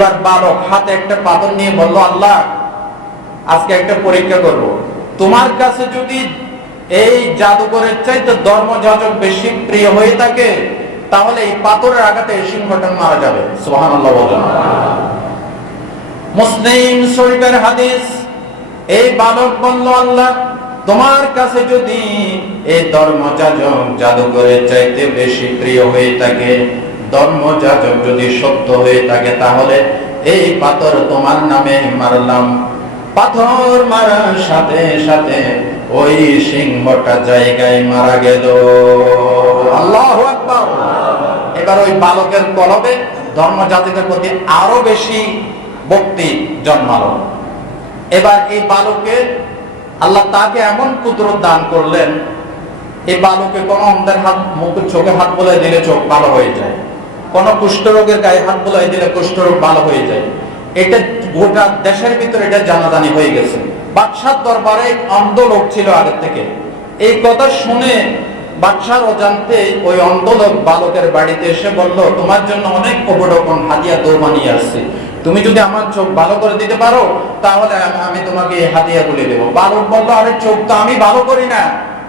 এবার বালক হাতে একটা পাথর নিয়ে বলল, আল্লাহ আজকে একটা পরীক্ষা করব, তোমার কাছে যদি এই জাদুকরের চাইতে ধর্মযাজক বেশি প্রিয় হয়ে থাকে তাহলে এই পাথরের আঘাতে এই সিংহটা মারা যাবে। সুবহানাল্লাহ বলেন। মুসলিম শরীফের হাদিস। এই বালক বলল, আল্লাহ তোমার কাছে যদি এই ধর্মযাজক জাদুকরের চাইতে বেশি প্রিয় হয়ে থাকে, ধর্মযাজক যদি সত্য হয়ে থাকে, তাহলে এই পাথর তোমার নামে মারলাম। পাথর মারার সাথে সাথে ওই সিংহটা জায়গায় মারা গেল। আল্লাহু আকবার। এবার ওই বালকের কলবে ধর্মযাজকের প্রতি আরো বেশি ভক্তি জন্মালো। এবার এই বালকে আল্লাহ তাকে এমন কুদরত দান করলেন, এই বালকে কোন অন্ধের হাত মুখে চোখে হাত বোলাই দিলে চোখ ভালো হয়ে যায়, কোন কুষ্ঠরোগের গায়ে হাত বোলাই দিলে কুষ্ঠরোগ ভালো হয়ে যায়। এটা গোটা দেশের ভিতরে এটা জানাজানি হয়ে গেছে। বাদশার দরবারে অন্ধ লোক ছিল আগের থেকে। এই কথা শুনে বাদশার অজান্তে ওই অন্ধ লোক বালকের বাড়িতে এসে বলল, তোমার জন্য অনেক উপঢৌকন হাদিয়া দৌড় বানিয়ে আসছে, তুমি যদি আমার চোখ ভালো করে দিতে পারো তাহলে আমি তোমাকে এই হাদিয়া গুলি দেবো। বালক বলল, আরে চোখ তো আমি ভালো করি না,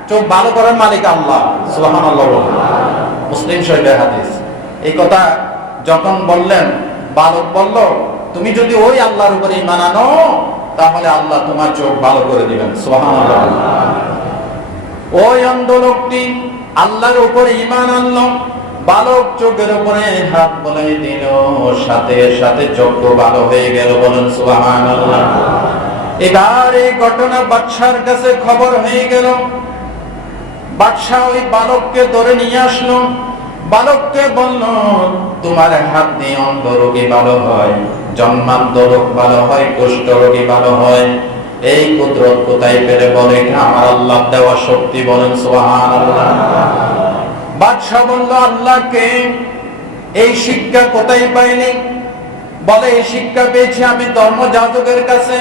চোখ ভালো করার মালিক আল্লাহ। সুবহানাল্লাহ। মুসলিম শরীফের হাদিস। এই কথা যখন বললেন, বালক বলল, তুমি যদি ওই আল্লাহর উপরে ঈমান আনো তাহলে আল্লাহ তোমার চোখ ভালো করে দিবেন। সুবহানাল্লাহ। ওই অন্ধ লোকটি আল্লাহর উপরে ঈমান আনলো, বালক চোখের উপরে হাত বুলিয়ে দিল, সাথে সাথে চোখ ভালো হয়ে গেল। বলেন সুবহানাল্লাহ। এবার এই ঘটনা বাদশার কাছে খবর হয়ে গেল। বাদশা ওই বালককে ধরে নিয়ে আসলো, বালককে বলল, তোমার হাত দিয়ে অন্ধ রোগী ভালো হয়, জন্মান্ধ রোগ ভালো হয়, কুষ্ঠ রোগী ভালো হয়। এই কুদরত কোথায় পেলে? বলে এটা আমার আল্লাহ দেওয়া শক্তি। বলেন সুবহানাল্লাহ। বাদশা বলল, আল্লাহকে এই শিক্ষা কোথায় পাইনি? বলে এই শিক্ষা পেয়েছি আমি ধর্মযাজকের কাছে।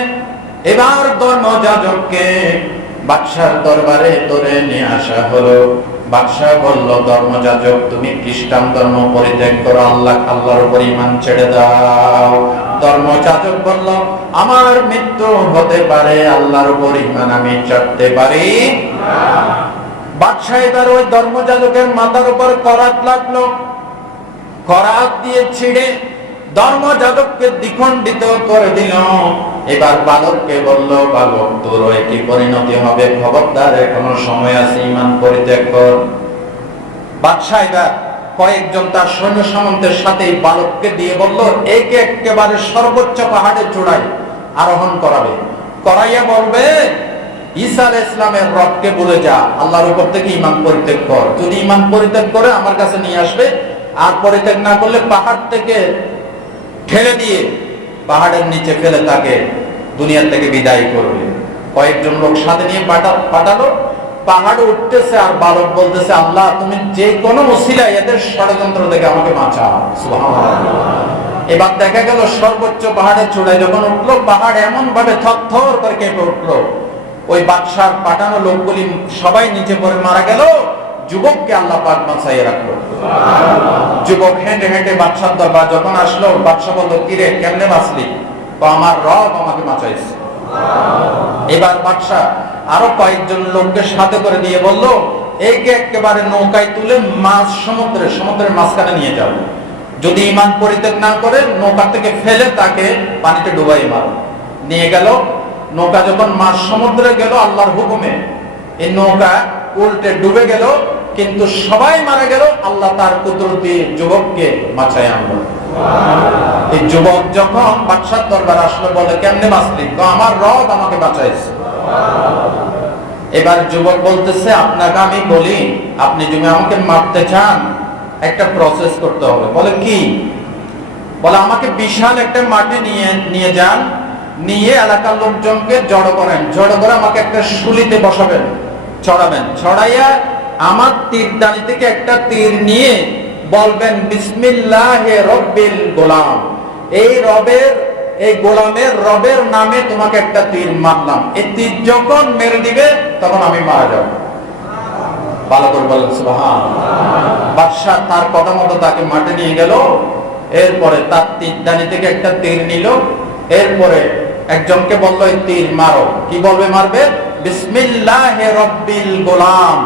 এবার ধর্মযাজককে বাদশার দরবারে ধরে নিয়ে আসা হলো। বাদশা বলল, ধর্মযাজক তুমি খ্রিস্টান ধর্ম পরিত্যাগ করো, আল্লাহর উপর ঈমান ছেড়ে দাও। ধর্মযাজক বলল, আমার মৃত্যু হতে পারে, আল্লাহর উপর ঈমান আমি ছাড়তে পারি না। বাদশা এবার ওই ধর্মযাজকের মাথার উপর করাত লাগলো, করাত দিয়ে ছিঁড়ে ধর্মযাজককে দ্বিখণ্ডিত করে দিল। এবার বালককে বলল, বালক তোর কি পরিণতি হবে, খবরদার এখনো সময় আছে, ঈমান পরিত্যাগ কর। বাদশা এবার কয়েকজন তার সৈন্য সামন্তের সাথে বালককে দিয়ে বলল, একে একেবারে সর্বোচ্চ পাহাড়ে চূড়ায় আরোহণ করাবে, করাইয়া বলবে, ঈসা আলাইহিস সালামের রবকে বলে যা, আল্লাহর উপর থেকে ঈমান পরিত্যাগ কর। যদি ঈমান পরিত্যাগ করে আমার কাছে নিয়ে আসবে, আর পরিত্যাগ না করলে পাহাড় থেকে ঠেলে দিয়ে পাহাড়ের নিচে ফেলে তাকে দুনিয়া থেকে বিদায় করবে। কয়েকজন লোক সাথে নিয়ে পাঠালো। পাহাড়ে উঠতেছে আর বালক বলতেছে, আল্লাহ তুমি যে কোনো ওসিলায় এদের ষড়যন্ত্র থেকে আমাকে বাঁচাও। সুবহানাল্লাহ। এবার দেখা গেল সর্বোচ্চ পাহাড়ের চূড়ায় যখন উঠলো, পাহাড় এমন ভাবে থরথর করে কেঁপে উঠলো, ওই বাদশার পাঠানো লোকগুলি সবাই নিচে পড়ে মারা গেল। যুবককে আল্লাহ পাক বাঁচাইয়া রাখলো। যুবক হেঁটে হেঁটে বাদশার দরবার যখন আসলো, বাদশা বলল, কিরে কেমনে বাঁচলি? আমার রব আমাকে বাঁচাইছে। এবার বাদশা আরো কয়েকজন লোককে সাথে করে দিয়ে বলল, একে একেবারে নৌকায় তুলে মাছ সমুদ্রের মাঝখানে নিয়ে যাও, যদি ঈমান পরিত্যাগ না করে নৌকা থেকে ফেলে তাকে পানিতে ডুবাই মারো। নিয়ে গেল। নৌকা যখন মাছ সমুদ্রে গেল আল্লাহর হুকুমে, এই নৌকা উল্টে ডুবে গেল, কিন্তু সবাই মারা গেল। আল্লাহ তার কুদরতে যুবককে বাঁচায় আনলো। এই যুবক যখন বাদশার দরবার আসলো, বলে কেমনে বাঁচলি? তো আমার রব আমাকে বাঁচাইছে। এবার যুবক বলতেছে, আপনাকে আমি বলি, আপনি যদি আমাকে মারতে চান একটা প্রসেস করতে হবে। বলে কি? বলে আমাকে বিশাল একটা মাটি নিয়ে যান, নিয়ে এলাকার লোকজনকে জড়ো করেন, জড়ো করে আমাকে একটা শুলিতে বসাবেন, ছড়াবেন, ছড়াইয়া আমার তীরদানি থেকে একটা তীর নিয়ে বলবেন, বিসমিল্লাহে রব্বিল গোলাম, এই গোলামের রবের নামে তোমাকে একটা তীর মারলাম। এই তীর যখন মেরে দিবে তখন আমি মারা যাব। ভালো করে বলেন সুবহানাল্লাহ। বাদশা তার কথা মতো তাকে মাঠে নিয়ে গেল। এরপরে তার তীরদানি থেকে একটা তীর নিল, এরপরে একজনকে বলল এই তীর মারো। কি বলবে মারবে? বিসমিল্লাহে রব্বিল গোলাম,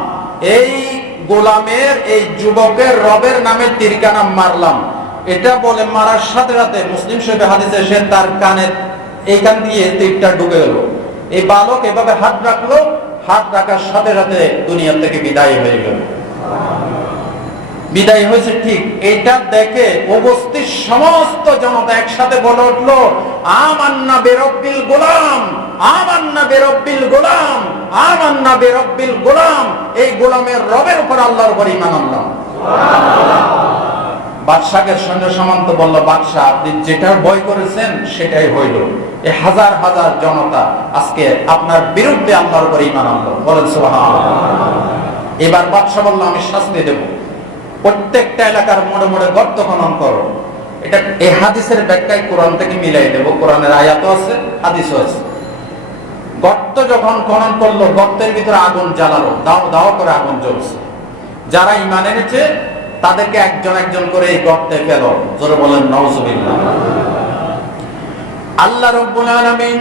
এই গোলামের, এই যুবকের রবের নামে তীরখানা মারলাম। এটা বলে মারার সাথে সাথে মুসলিম শরীফে হাদিসে এসে তার কানে এইখান দিয়ে তীরটা ঢুকে গেল। এই বালক এভাবে হাত রাখলো, হাত রাখার সাথে সাথে দুনিয়া থেকে বিদায় হয়ে গেল। বিদায় হয়েছে ঠিক এটা দেখে উপস্থিত সমস্ত জনতা একসাথে বলে উঠলো, আমান্না বিরব্বিল গোলাম, আমান্না বিরব্বিল গোলাম, আমান্না বিরব্বিল গোলাম। এই গোলামের রবের উপর, আল্লাহর উপর ঈমান আনলাম। বাদশাহের সঙ্গে সমান্ত বলল, বাদশাহ আপনি যেটা ভয় করেছেন সেটাই হইল। এই হাজার হাজার জনতা আজকে আপনার বিরুদ্ধে আল্লাহর উপর ঈমান আনলো। বলেন সুবহানাল্লাহ। এবার বাদশাহ বলল, আমি শাস্তি দেব, প্রত্যেকটা এলাকার মোড়ে মোড়ে গর্ত খনন করো। এটা এই হাদিসের ব্যাখ্যায় কোরআন থেকে মিলাই দেব, কোরআনের আয়াতও আছে, হাদিসও আছে। গর্ত যখন খনন করলো, গর্তের ভিতরে আগুন জ্বালালো, দাও দাও করে আগুন জ্বলছে। যারা ঈমান এনেছে তাদেরকে একজন একজন করে এই গর্তে ফেলো। জোরে বলেন নাউজুবিল্লাহ। আল্লাহ রাব্বুল আলামিন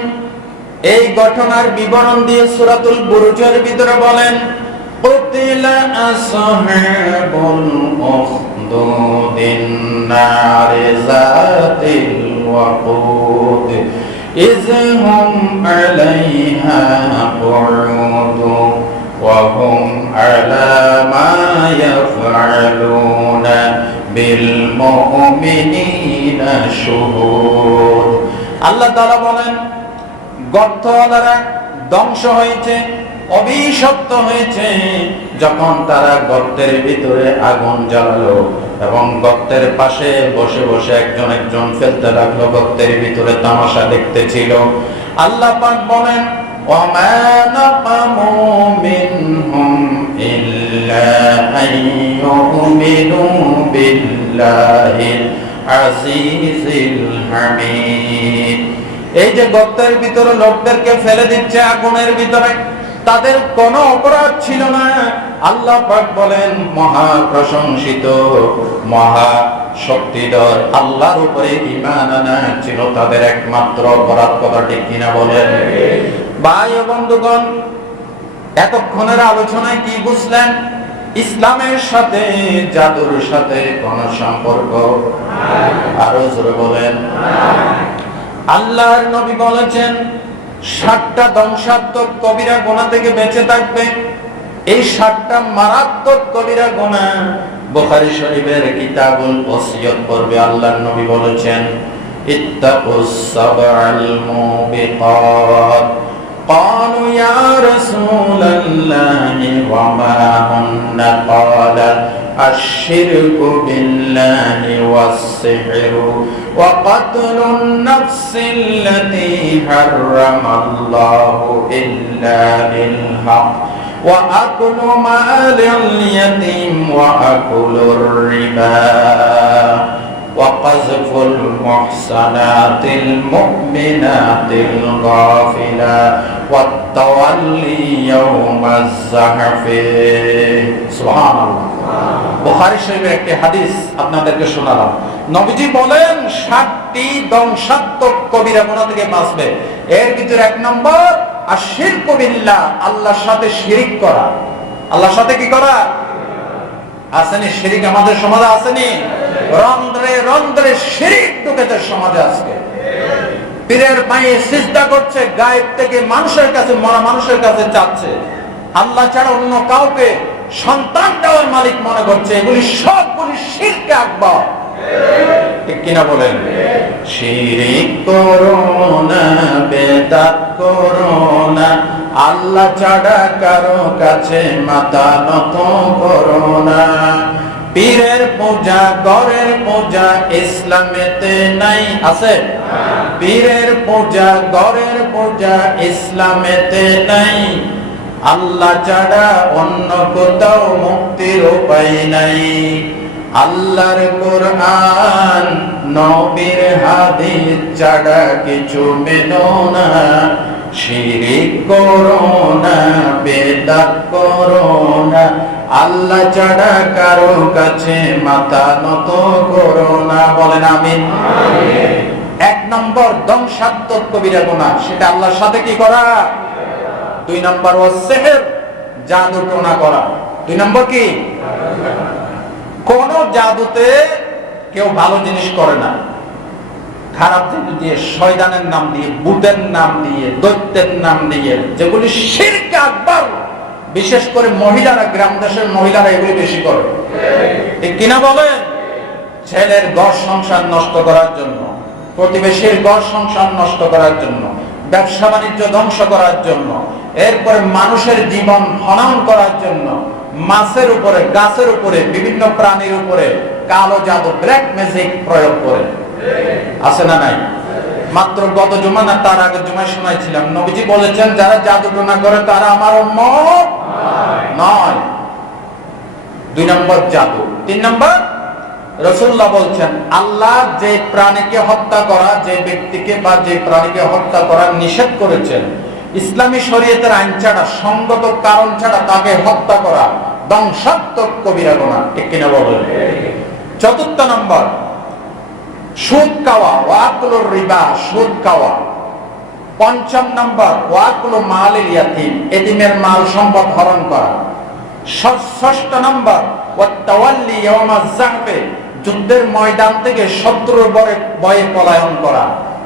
এই ঘটনার বিবরণ দিয়ে সূরাতুল বুরুজের ভিতরে বলেন, কুতিলা আসহাবুল উখদুদিন নারি যাতিল ওয়াকুদ ইয হুম আলাইহা কুউদু ওয়া হুম আলা মা ইয়াফআলুনা বিল মুমিনিনা শুহুদ। আল্লাহ তাআলা বলেন, গর্তওয়ালারা ধ্বংস হয়েছে, অভিশপ্ত হয়েছে যখন তারা গর্তের ভিতরে আগুন জ্বালালো এবং গর্তের পাশে বসে বসে একজন একজন ফেলতে লাগলো, গর্তের ভিতরে তামাশা দেখতেছিল। আল্লাহ পাক বলেন, ওয়ামা নাকামু মিনহুম ইল্লা আইয়ুমিনু বিল্লাহিল আজিজিল হামিদ। এই যে গর্তের ভিতরে লোকদেরকে ফেলে দিচ্ছে আগুনের ভিতরে, তাদের কোনো অপরাধ ছিল না। আল্লাহ পাক বলেন, মহা প্রশংসিত, মহা শক্তিধর আল্লাহর উপরে ঈমান আনা ছিল তাদের একমাত্র অপরাধ। কথা ঠিক কিনা বলেন? ভাই ও বন্ধুগণ, এতক্ষণের আলোচনায় কি বুঝলেন? ইসলামের সাথে জাদুর সাথে কোন সম্পর্ক? আরো জোরে বলেন। আল্লাহর নবী বলেছেন, 7টা ধ্বংসাত্মক কবিরা গুনাহ থেকে বেঁচে থাকবে। এই 7টা মারাত্মক কবিরা গুনাহ বুখারী শরীফের কিতাবুল ওসিয়ত পড়বে। আল্লাহর নবী বলেছেন, ইত্তাকুস সাবআল মুবিকাত। قالوا يا رسول الله وما هن؟ قال الشرك بالله والسحر وقتل النفس التي حرم الله إلا بالحق وأكل مال اليتيم وأكل الربا وقذف المحصنات المؤمنات الغافلات والتولي يوم الزحف। সুবহানাল্লাহ। বুখারী শরীফের একটি হাদিস আপনাদেরকে শোনালাম। নবীজি বলেন, 7টি ধ্বংসাত্মক কবিরা গুনাহ থেকে বাঁচবে। এর ভিতরে 1 নম্বর আশিরকু বিল্লাহ, আল্লাহর সাথে শিরিক করা। আল্লাহর সাথে কি করা? আসেনি শিরিক আমাদের সমাজে? আসেনি? রন্ধ্রে রন্ধ্রে শিরিক ঢুকেছে সমাজে আজকে। পীরের পায়ে সিজদা করছে, গায়েব থেকে মানুষের কাছে, মরা মানুষের কাছে চাচ্ছে, আল্লাহ ছাড়া অন্য কাউকে সন্তান দেওয়ার মালিক মনে করছে। এগুলি সবগুলি শিরকে আকবার। ঠিক কিনা বলেন? শিরিক করো না, বেদাত করো না, আল্লাহ ছাড়া কারো কাছে মাথা নত করো না। পীরের পূজা, গরের পূজা ইসলামেতে নাই। আছে? পীরের পূজা, গরের পূজা ইসলামেতে নাই। আল্লাহ ছাড়া অন্য কোথাও মুক্তির উপায় নাই। আল্লাহর কোরআন, নবীর হাদিস ছাড়া কিছু মেনো না। শিরিক করো না, বেদাত করো না, আল্লাহ ছাড়া কারো কাছে মাথা নত করো না। বলেন আমিন। এক নম্বর ধ্বংসাত্মক কবিরা গুনাহ, সেটা আল্লাহর সাথে কি করা। দুই নম্বর ওয়াসসিহর, জাদু টোনা করা। দুই নম্বর কি, কোন জাদুতে কেউ ভালো জিনিস করে না। খারাপ জিনিস দিয়ে, শয়তানের নাম দিয়ে, ভূতের নাম দিয়ে, দৈত্যের নাম দিয়ে, যেগুলি শিরক আকবার, বিশেষ করে মহিলারা, গ্রাম দেশের মহিলারা এগুলি বেশি করে, ঠিক কিনা বলেন। ছেলের ঘর সংসার নষ্ট করার জন্য, প্রতিবেশীর ঘর সংসার নষ্ট করার জন্য, ব্যবসা বাণিজ্য ধ্বংস করার জন্য, এরপরে মানুষের জীবন হনন করার জন্য, মাছের উপরে, গাছের উপরে, বিভিন্ন প্রাণীর উপরে কালো জাদু, ব্ল্যাক ম্যাজিক প্রয়োগ করে। আছে না নাই? মাত্র গত জুমা না তার আগের জুমায় শোনাইছিলাম, নবীজি বলেছেন যারা জাদু টোনা করে তারা আমার উম্মত নয়। দুই নম্বর জাদু। তিন নম্বর, রাসূলুল্লাহ বলছেন আল্লাহ যে প্রাণীকে হত্যা করা, যে ব্যক্তিকে বা যে প্রাণীকে হত্যা করা নিষেধ করেছেন, ইসলামী শরীয়তের আইন ছাড়া, সঙ্গত কারণ ছাড়া তাকে হত্যা করা ধ্বংসাত্মক কবিরা গুনাহ, ঠিক কিনা বলেন। চতুর্থ নম্বর, সুদ খাওয়া, ওয়াকুলুর রিবা, সুদ খাওয়া। পঞ্চম নম্বর, ওয়াকুলু মালিল ইয়াতীম, এতিমের মাল সম্পদ হরণ করা। ষষ্ঠ নম্বর, ওয়াতাওয়াল্লি ইয়াওমাজ যাহফে, যুদ্ধের ময়দান থেকে শত্রুর ভয়ে পলায়ন করা।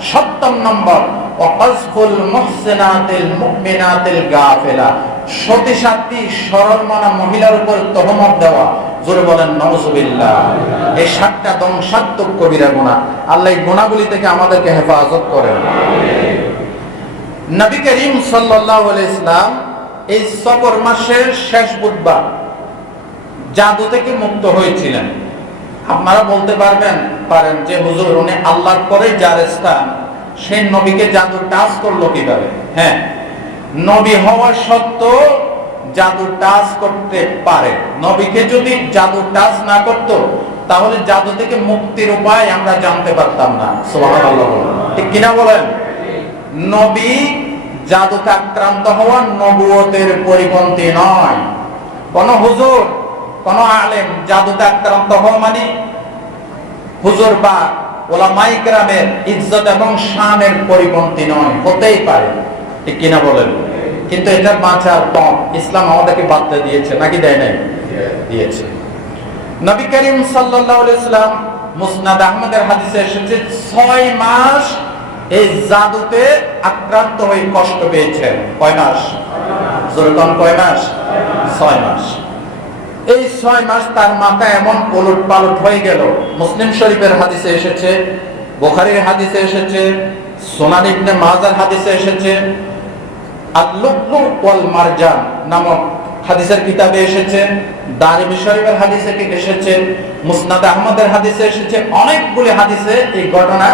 সপ্তম নম্বর, ওয়াকাযফুল মুহসিনাতিল মুমিনাতিল গাফিলা, সতী সাধ্বী সরল মনা মহিলার উপর তহমত দেওয়া। জোরে বলেন নাউযুবিল্লাহ। এই সাতটা ধ্বংসাত্মক কবিরা গুনাহ। আল্লাহ এই গুনাহগুলি থেকে আমাদেরকে হেফাজত করেন। নবী করিম সাল্লাল্লাহু আলাইহি সাল্লাম এই সফর মাসের শেষ বুধবার জাদু থেকে মুক্ত হয়েছিলেন। আপনারা বলতে পারেন যে হুজুর উনি আল্লাহর পরে যার স্থান, সেই নবীকে জাদু টাচ করলো কিভাবে? হ্যাঁ, নবী হওয়া সত্ত্বেও জাদু টাচ করতে পারে। নবীকে যদি জাদু টাচ না করত, তাহলে জাদু থেকে মুক্তির উপায় আমরা জানতে পারতাম না। সুবহানাল্লাহ, ঠিক কিনা বলেন। নবী জাদুতে আক্রান্ত হওয়া নবুয়তের পরিপন্থী নয়। কোন হুজুর, কোন আলেম জাদুতে আক্রান্ত হওয়া মানে হুজুর বা ওলামায়ে কেরামের ইজ্জত এবং শানের পরিপন্থী নয়। হতেই পারে, ঠিক কিনা বলেন। কিন্তু এটা বাঁচার পথ ইসলাম আমাদেরকে বার্তা দিয়েছে, নাকি দেয় নাই? দিয়েছে। নবী করিম সাল্লাল্লাহু আলাইহি সাল্লাম মুসনাদ আহমদের হাদিসে এসেছে 6 মাস এই জাদুতে আক্রান্ত হয়ে কষ্ট পেয়েছেন। কয় মাস? জোরে কোন কয় মাস? 6 মাস। এই 6 মাস তার মাথা এমন ওলট পালট হয়ে গেল। মুসলিম শরীফের হাদিসে এসেছে, বুখারীর হাদিসে এসেছে, সুনান ইবনে মাজার হাদিসে এসেছে, আল-লু'লু ওয়াল মারজান নামক হাদিসের কিতাবে এসেছে, দারিমি শরীফের হাদিসে এসেছে, মুসনাদ আহমদের হাদিসে এসেছে। অনেকগুলি হাদিসে এই ঘটনা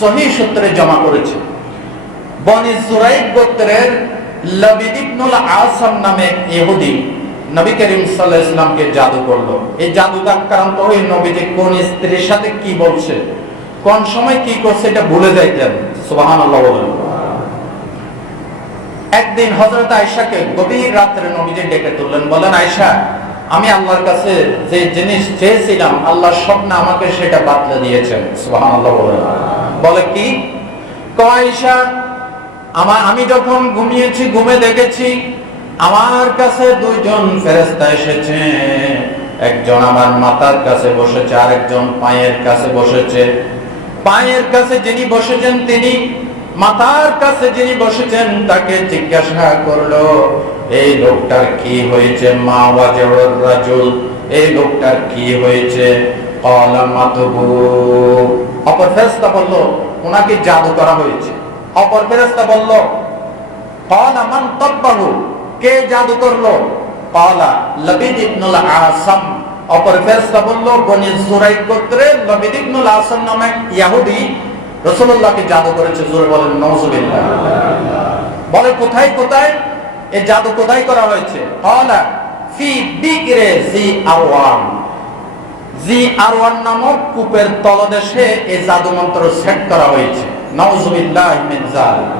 সহিহ সূত্রে জমা করেছে। বনি জুরাইক গোত্রের লবিদ ইবনুল আসাম নামে ইহুদি নবী করিম সাল্লাল্লাহু আলাইহি ওয়াসাল্লামকে জাদু করলো। এই জাদুতে আক্রান্ত হয়ে নবীজি কোন স্ত্রীর সাথে কি বলছে, কোন সময় কি করছে এটা ভুলে যাইতেন। সুবহানাল্লাহ বলেন। একদিন হযরত আয়েশাকে গভীর রাতে নবীজি ডেকে তুললেন, বলেন আয়েশা, আমি আল্লাহর কাছে যে জিনিস চেয়েছিলাম আল্লাহ স্বপ্নে আমাকে সেটা বাতলে দিয়েছেন। সুবহানাল্লাহ বলেন। বলে কি? আয়েশা, আমি যখন ঘুমিয়েছি, ঘুমে দেখেছি আমার কাছে 2 জন ফেরেশতা এসেছে। একজন আমার মাথার কাছে বসেছে, আরেকজন পায়ের কাছে বসেছে। পায়ের কাছে যিনি বসেছেন তিনি, মাথার কাছে যিনি বসেছেন তাকে জিজ্ঞাসা করলো, এই লোকটার কি হয়েছে? মা ওয়াজাউর রাজুল, এই লোকটার কি হয়েছে? ক্বালা মাতুবু, অপর ফেরেশতা বলল ওনাকে জাদু করা হয়েছে। অপর ফেরেশতা বলল ক্বালা মান তাব্বাহু, কে জাদু করলো? ক্বালা লবিদ ইবনুল আসাম। অপর ফেরেশতা বলল বনি জুরাইক গোত্রের লবিদ ইবনুল আসাম নামে ইহুদি রাসূলুল্লাহকে জাদু করেছে। জোরে বলেন নাউযুবিল্লাহ। বলে কোথায় কোথায় এই জাদু কোথায় করা হয়েছে? ক্বালা ফি বিকরে জি আরওয়ান, জি আরওয়ান নামক কূপের তলদেশে এই জাদু মন্ত্র সেট করা হয়েছে। নাউযুবিল্লাহ মিন যালিক।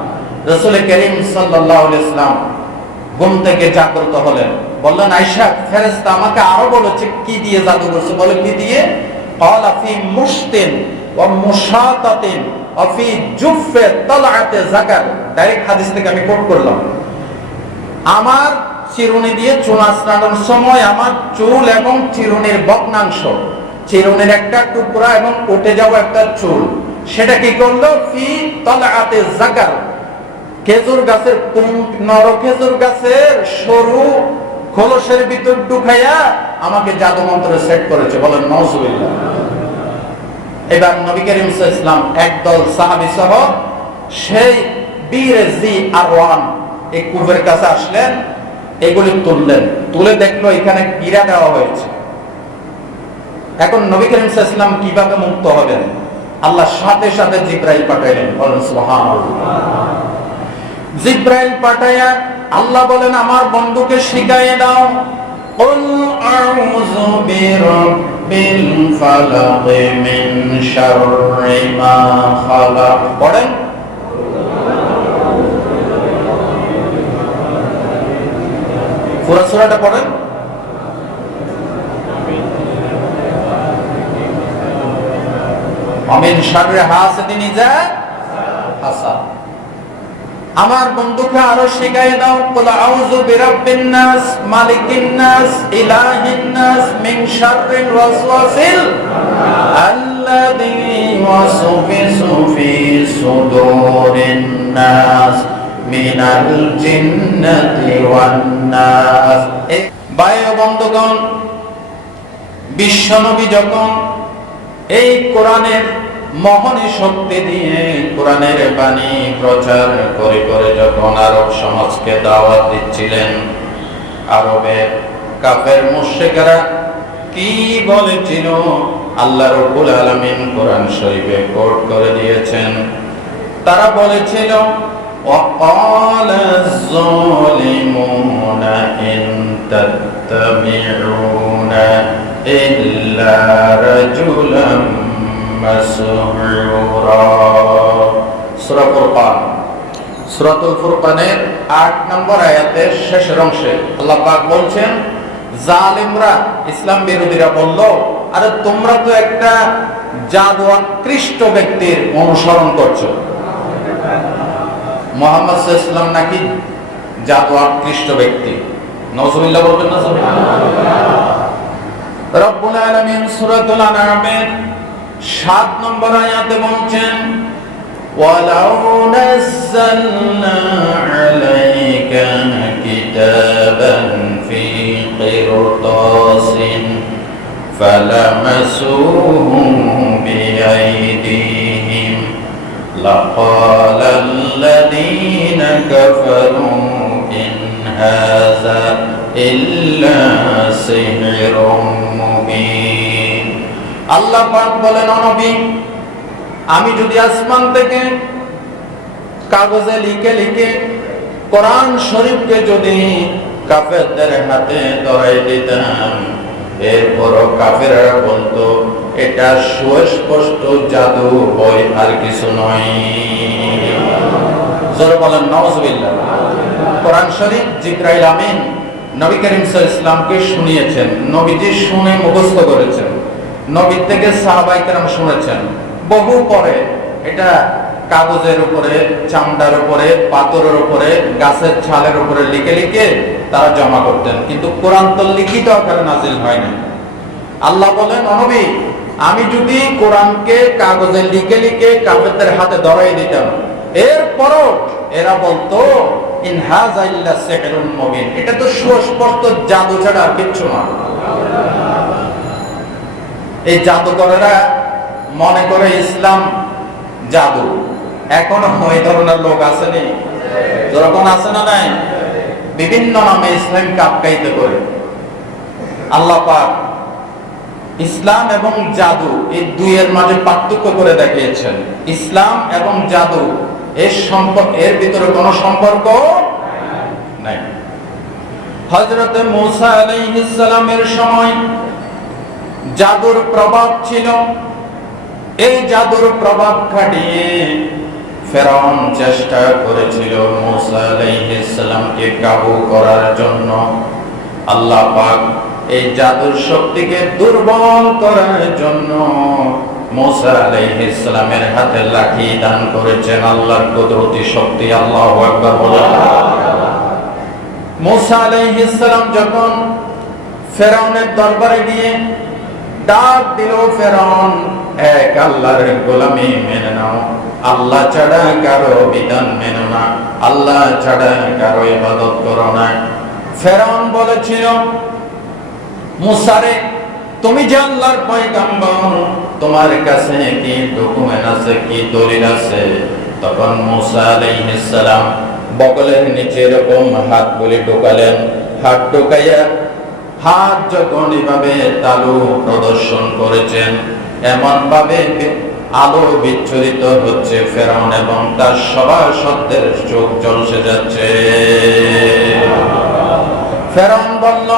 রাসূল করিম সাল্লাল্লাহু আলাইহি ওয়াসাল্লাম ঘুম থেকে জাগ্রত হলেন। বললেন আয়েশা, ফেরেশতা আমাকে আরো বলেছে কি দিয়ে জাদু করছে। বলে কি দিয়ে? ক্বালা ফি মুশতিন ওয়া মুশাতাতিন ওয়া ফি জুফফি তালআতি যাকার। ডাইরেক্ট হাদিস থেকে আমি কোট করলাম। আমার চিরুনি দিয়ে চুল আঁচড়ানোর সময় আমার চুল এবং চিরুনির ভগ্নাংশ, চিরুনির একটা টুকরা এবং উঠে যাওয়া একটা চুল, সেটা কি করলো? ফি তালআতি যাকার, খেজুর গাছের নর খেজুর গাছের সরু খোলসের ভিতর ঢুকাইয়া আমাকে জাদু মন্ত্রে সেট করেছে। বলেন নাউজুবিল্লাহ। এবার নবী করিম সাল্লাল্লাহু আলাইহি ওয়াসাল্লাম একদল সাহাবী সহ সেই বীর জি আরওয়ান এই কূপের কাছে আসলেন, এগুলি তুললেন, তুলে দেখলো এখানে গিরা দেওয়া হয়েছে। এখন নবী করিম সাল্লাল্লাহু আলাইহি ওয়াসাল্লাম কিভাবে মুক্ত হবেন? আল্লাহ সাথে সাথে জিবরাইল পাঠাইলেন। বলেন সুবহানাল্লাহ। জিবরাইল পাঠাইয়া আল্লাহ বলেন আমার বন্ধুকে শিখাইয়ে দাও, কুল আউযু বিরাব্বিল ফালাক মিন শাররি মা খালাক। পড়েন। পুরো সূরাটা পড়েন। আমিন শাররি হাসিদিন ইযা হাসাদ। আমার বন্ধুকে আরো শিখাই দাও, কুল আউযু বিরাব্বিন নাস মালিকিন নাস ইলাহিন নাস মিন শাররিল ওয়াসওয়াসিল আল্লাযী ইউওয়াসওয়িসু ফি সুদুরিন নাস মিনাল জিন্নাতি ওয়ান নাস। ভাই ও বন্ধুগণ, বিশ্বনবী যখন এই কোরআনের মহানী শক্তি দিয়ে কোরআনের বাণী প্রচার করে করে যখন আরব সমাজকে দাওয়াত দিচ্ছিলেন, আরবের কাফের মুশরিকরা কি বলেছিল আল্লাহ রাব্বুল আলামিন কোরআন শরীফে কোট করে দিয়েছেন। তারা বলেছিল ওয়াকালা আয-যালিমুনা ইন তাত্তাবিউনা ইল্লা রাজুলাম মাসহুরা। সূরা ফুরকান, সূরাতুল ফুরকানের 8 নম্বর আয়াতের শেষের অংশে আল্লাহ পাক বলছেন, জালিমরা ইসলাম বিরোধীরা বলল, আরে তোমরা তো একটা জাদু আকৃষ্ট ব্যক্তির অনুসরণ করছো। মুহাম্মদ সাল্লাল্লাহু আলাইহি ওয়াসাল্লাম নাকি জাদু আকৃষ্ট ব্যক্তি। নাউজুবিল্লাহ বলবেন না? রব্বুল আলামিন সূরাতুল আনআমের 7 নম্বর আয়াতে বলছেন, ওয়ালাউ নাযালনা আলাইকা কিতাবান ফি কিরতাসিন ফালামাসুহু বিআইদিহিম লাকালাল্লাযীনা কাফারু ইন হাযা ইল্লা সিহরুম মুবিন। আল্লাহ পাক বলেন, ও নবী, আমি যদি আসমান থেকে কাগজে লিখে লিখে কোরআন শরীফকে যদি কাফেরদের হাতে ধরাই দিতাম, এরপরও কাফেররা বলতো এটা সুস্পষ্ট জাদু বই, আর কিছু নয়। জোরে বলেন নাউজুবিল্লাহ। কোরআন শরীফ জিবরাইল আমিন নবী করিম সাল্লাল্লাহু আলাইহি ওয়াসাল্লামকে শুনিয়েছেন, নবীজি শুনে মুখস্থ করেছেন, নবী থেকে সাহাবায়ে কেরাম শুনেছেন। বহু পরে এটা কাগজের উপরে, চামড়ার উপরে, পাথরের উপরে, গাছের ছালের উপরে লিখে লিখে তারা জমা করতেন, কিন্তু কোরআন তো লিখিত আকারে নাজিল হয়নি। আল্লাহ বলেন, ও নবী, আমি যদি কোরআনকে কাগজে লিখে লিখে কাফেরদের হাতে ধরাই দিতাম, এরপরও এরা বলতো ইন হাযা ইল্লা সিহরুন মুবিন, এটা তো সুস্পষ্ট জাদু ছাড়া আর কিচ্ছু না। এই জাদুকরেরা মনে করে ইসলাম জাদু। এখনো ওই ধরনের লোক আসেনি? যখন আসে না নাই, বিভিন্ন নামে ইসলামকে আটকাইতে করে। আল্লাহ পাক ইসলাম এবং জাদু এই দুইয়ের মাঝে পার্থক্য করে দেখিয়েছেন। ইসলাম এবং জাদু এর ভিতরে কোনো সম্পর্ক নাই। হযরত মূসা আলাইহিস সালামের সময় জাদুর প্রভাব ছিল। এই জাদুর প্রভাব খাটিয়ে ফেরাউন চেষ্টা করেছিল মূসা আলাইহিস সালামকে কাবু করার জন্য। আল্লাহ পাক এই জাদুর শক্তিকে দুর্বল করার জন্য মুসা আলাইহিস সালামের হাতে লাঠি দান করেছেন। আল্লাহর কুদরতি শক্তি, আল্লাহু আকবার বলেন। মুসা আলাইহিস সালাম যখন ফেরাউনের দরবারে গিয়ে ডাক দিল, ফেরাউন এক আল্লাহর গোলামি মেনে নাও, আল্লাহ ছাড়া কারো বিধান মেনো না, আল্লাহ ছাড়া কারো ইবাদত করো না। ফেরাউন বলেছিল, মুসারে তুমি যে আল্লাহর পয়গম্বর, তোমার কাছে কি ডকুমেন্ট আছে, কি দলিল আছে? তখন মুসা আলাইহিস সালাম বগলের নিচে এরকম হাত বলে ঢোকালেন। হাত ঢোকাইয়া হাত যখন এভাবে তালু প্রদর্শন করেছেন, এমন ভাবে আলো বিচ্ছুরিত হচ্ছে, ফেরাউন এবং তার সভাসদদের চোখ ঝলসে যাচ্ছে। ফেরাউন বলল,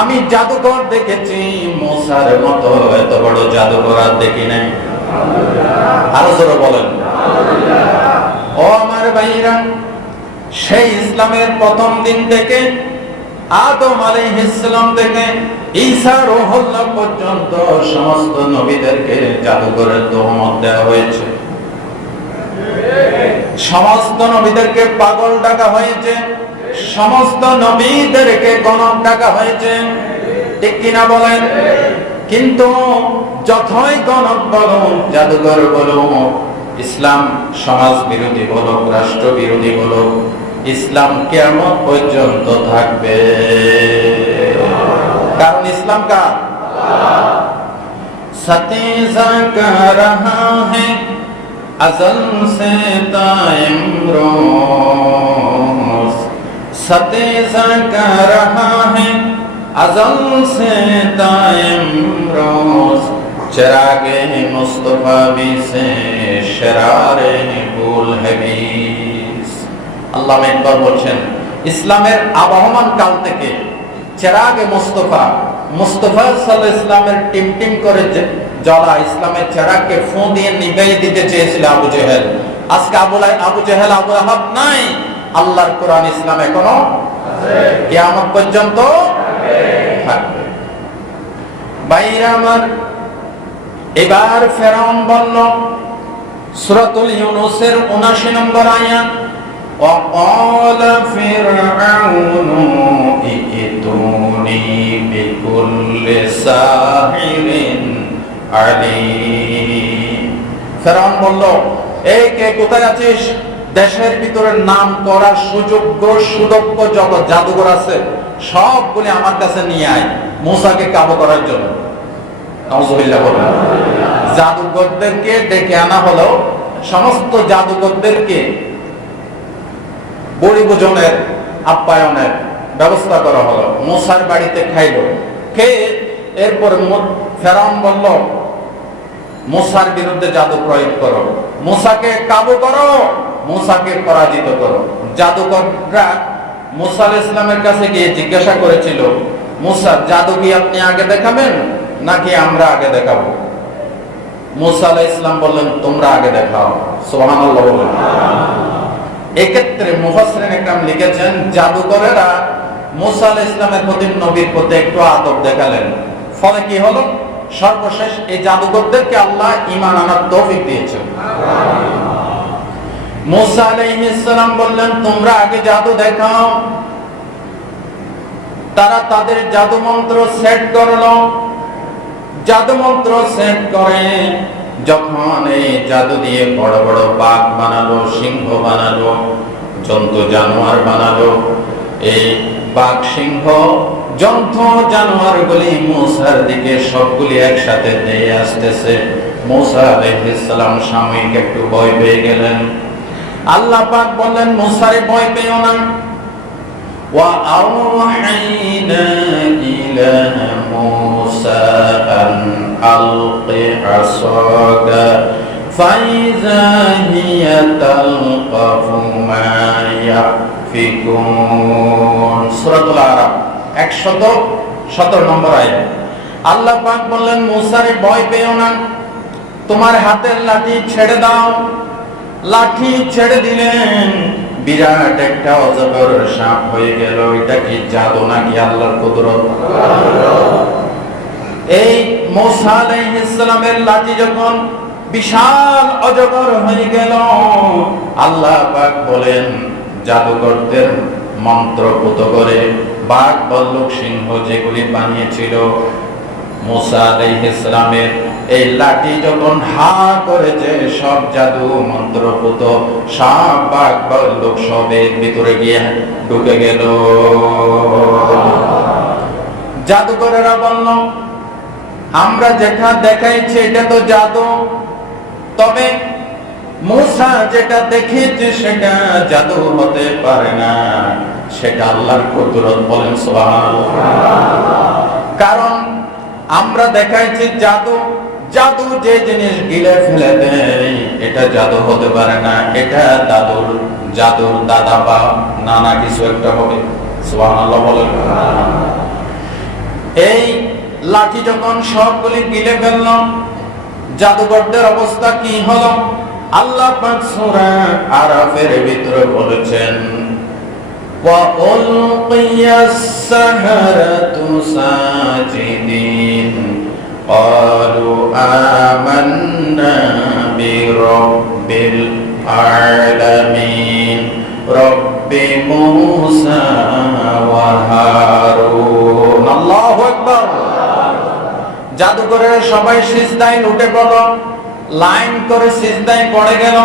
আমি জাদুকর দেখেছি, মুসার মতো এত বড় জাদুকর আর দেখি নাই। আরো জোরে বলেন। ও আমার ভাইরা, সেই ইসলামের প্রথম দিন থেকে আদম আলাইহিস সালাম থেকে ঈসা রূহুল্লাহ পর্যন্ত সমস্ত নবীদেরকে জাদুকরের তোহমত দেওয়া হয়েছে। সমস্ত নবীদেরকে পাগল ডাকা হয়েছে, সমস্ত নবীদেরকে গণক ডাকা হয়েছে, ঠিক কিনা বলেন? কিন্তু যতই গণক বলো, জাদুকর বলো, ইসলাম সমাজ বিরোধী বলো, রাষ্ট্র বিরোধী বলো, ইসলাম কিয়ামত পর্যন্ত থাকবে। কারণ ইসলাম কার? সতেজা কা রহা হ্যায় अज़ल से तायम रोज़, सतेज़ा का रहा है अज़ल से तायम रोज़, चिरागे मुस्तफ़ा भी से शरारे गुल हबीस। আল্লাহ একবার বলছেন, ইসলামের আবহমান কাল থেকে চিরাগে মুস্তফা সাল্লাল্লাহু আলাইহি ইসলামের টিমটিম করে জ্বলা ইসলামের চিরাগকে ফু দিয়ে নিভিয়ে দিতে চেয়েছিল আবু জেহেল। আজকে আবু জেহেল, আবু লাহাব নাই, আল্লাহর কোরআন ইসলাম এখনো আছে, কিয়ামত পর্যন্ত থাকবে। ভাইরা আমার, এবার ফেরাউন বলল, সূরাতুল ইউনূসের ৭৯ নম্বর আয়াত, وقال فرعون ائتوني بكل ساحر عليم। ফেরাউন বলল, এই কে কোথায় আছিস? দেশের ভিতরে নাম করা সুযোগ্য সুদক্ষ যত জাদুঘর আছে সবগুলি আমার কাছে নিয়ে আয়, মুসাকে কাবু করার জন্য। নাউজুবিল্লাহ বলেন। জাদুঘরদেরকে ডেকে আনা হলো, সমস্ত জাদুঘরদেরকে বড়িভোজনের আপ্যায়নের ব্যবস্থা করা হলো, মুসার বাড়িতে খাইলো। খেয়ে এরপর ফেরাউন বলল, মুসার বিরুদ্ধে জাদু প্রয়োগ করো, মুসাকে কাবু করো, মুসাকে পরাজিত করো। জাদুকররা মুসা আলাইহিস সালামের কাছে গিয়ে জিজ্ঞাসা করেছিল, মুসা, জাদু কি আপনি আগে দেখাবেন নাকি আমরা আগে দেখাবো? মুসা আলাইহিস সালাম বললেন, তোমরা আগে দেখাও। সুবহানাল্লাহ বলেন। এক্ষেত্রে মুফাসসিরিন একরাম লিখেছেন, জাদুকরেরা মুসা আলাইহিস সালামের প্রতি, নবীর প্রতি একটু আদব দেখালেন। ফলে কি হলো? সর্বশেষ এই জাদুকরদেরকে আল্লাহ ঈমান আনার তৌফিক দিয়েছেন। মুসা আলাইহিস সালাম বললেন, তোমরা আগে জাদু দেখাও। তারা তাদের জাদু মন্ত্র সেট করলো। জাদু মন্ত্র সেট করে যখন এই জাদু দিয়ে বড় বড় বাঘ বানালো, সিংহ বানালো, জন্তু জানোয়ার বানালো, এই বাঘ, সিংহ, জন্তু জানোয়ারগুলি মুসার দিকে সবগুলি একসাথে দিয়ে আসতেছে। মুসা আলাইহিস সালাম সাময়িক একটু ভয় পেয়ে গেলেন। আল্লাহ পাক বললেন, মুসারে ভয় পেও না। ওয়া আওহাইনা ইলা মুসা আন আলকি আসাকা ফাইযা হিয়া তালকাফু মা ইয়াফিকুন। সূরাতুল আরাফ ১১৭ নম্বর আয়াত। আল্লাহ পাক বললেন, মুসারে ভয় পেও না, তোমার হাতের লাঠি ছেড়ে দাও। লাঠি ছেড়ে দিলেন, বিরাট একটা অজগর সাপ হয়ে গেল। এটা কি জাদু নাকি আল্লাহর কুদরত? এই মূসা আলাইহিস সালামের লাঠি যখন বিশাল অজগর হয়ে গেল, আল্লাহ পাক বলেন জাদুকরদের মন্ত্রপুত করে বাঘ ভাল্লুক সিংহ যেগুলি বানিয়েছিল, মূসা আলাইহিস সালামের এই লাঠি যখন হা করেছে, সব জাদু মন্ত্রপুত সাপ বাঘ ভাল্লুক সবের ভিতরে গিয়ে ঢুকে গেল। জাদুকরেরা বলল আমরা যেটা দেখাইছি এটা তো জাদু, তবে মূসা যেটা দেখেছে সেটা জাদু হতে পারে না, সেটা আল্লাহর কুদরত। বলেন সুবহানাল্লাহ। কারণ আমরা দেখাইছি জাদু, জাদু যে জিনিস গিলে ফেলে দেয় এটা জাদু হতে পারে না, এটা জাদুর দাদা বা নানা কিছু একটা হবে। সুবহানাল্লাহ বলেন। এই লাঠি যখন সবগুলি গিলে ফেলল, জাদুকরদের অবস্থা কি হলো আল্লাহ পাক সূরা আরাফের ভিতরে বলেছেন, ওয়া উলকিয়াস সাহারাতু সাজিদিন ক্বালু আমান্না বিরাব্বিল আলামিন রব্বি মূসা ওয়া হারুন। আল্লাহু আকবার। জাদুকরেরা সবাই সিজদায় উঠে পড়ল, লাইন করে সিজদায় পড়ে গেল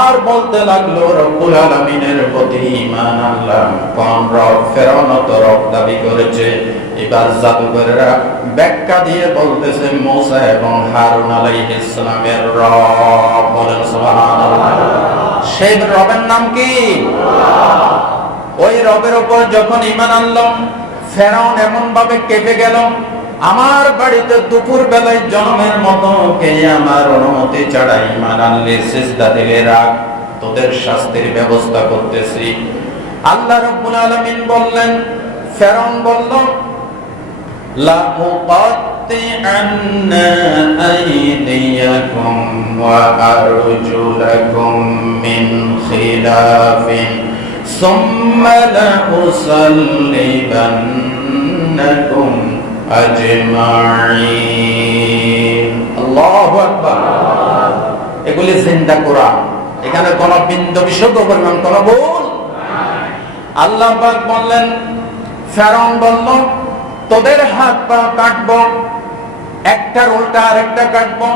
আর বলতে লাগলো রব্বুল আলামিনের প্রতি ঈমান আনলাম। কোন রব? ফেরাউন তো রব দাবি করেছে। এবার জাদুকরেরা ব্যাখ্যা দিয়ে বলতেছে মূসা এবং হারুন আলাইহিস সালামের রব। বলেন সুবহানাল্লাহ। সেই রবের নাম কি? ওই রবের উপর যখন ঈমান আনলাম, ফেরাউন এমন ভাবে কেঁপে গেল, আমার বাড়িতে দুপুর বেলায় জন্মের মতো কে আমার অনুমতি ছাড়া ঈমান আনলে সিজদা দিলে রাখ, তোদের শাস্তির ব্যবস্থা করতেছি। আল্লাহ রাব্বুল আলামিন বললেন, ফেরাউন বলল লা উকাত্তিআন্না আইদিয়াকুম ওয়া আরজুলাকুম মিন খিলাফিন সুম্মা লা উসাল্লিবান্নাকুম আজমাইন। আল্লাহু আকবার। এগুলি জিন্দা কোরআন, এখানে কোন বিন্দু বিশুদ্ধ পরিমাণ কোন ভুল নাই। আল্লাহ পাক বললেন, ফেরাউন বলল তোদের হাত পা কাটবো, একটার উল্টা আরেকটা কাটবো,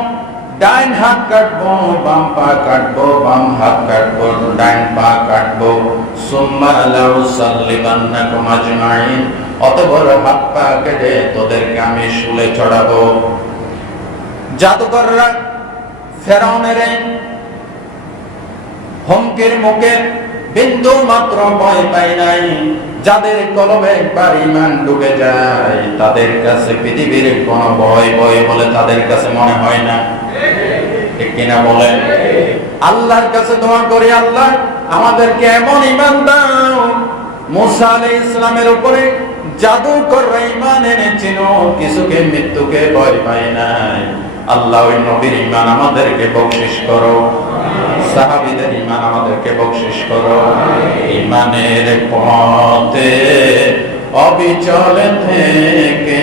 ডাইন হাত কাটবো, বাম পা কাটবো, বাম হাত কাটবো, ডাইন পা কাটবো, সুম্মা লা উসাল্লিবান্নাকুম আজমাইন, অতঃপর হাত পা কেটে তোদেরকে আমি শুলে চড়াবো। জাদুকররা ফেরাউনের হুমকির মুখে বিন্দু মাত্র ভয় পায় নাই। যাদের কলবে একবার ঈমান ঢুকে যায় তাদের কাছে পৃথিবীর কোন ভয় বলে তাদের কাছে মনে হয় না, ঠিক কিনা বলেন? আল্লাহর কাছে দোয়া করি, আল্লাহ আমাদেরকে এমন ঈমান দাও, মূসা আলাইহিস সালামের উপরে জাদুকররা ঈমান এনেছিল, কিছুকে মৃত্যুকে ভয় পায় নাই। আল্লাহ ওই নবীর ঈমান আমাদেরকে বকশিশ করো, সাহাবীদের ঈমান আমাদেরকে বকশিশ করো। ঈমানের পথে অবিচল থেকে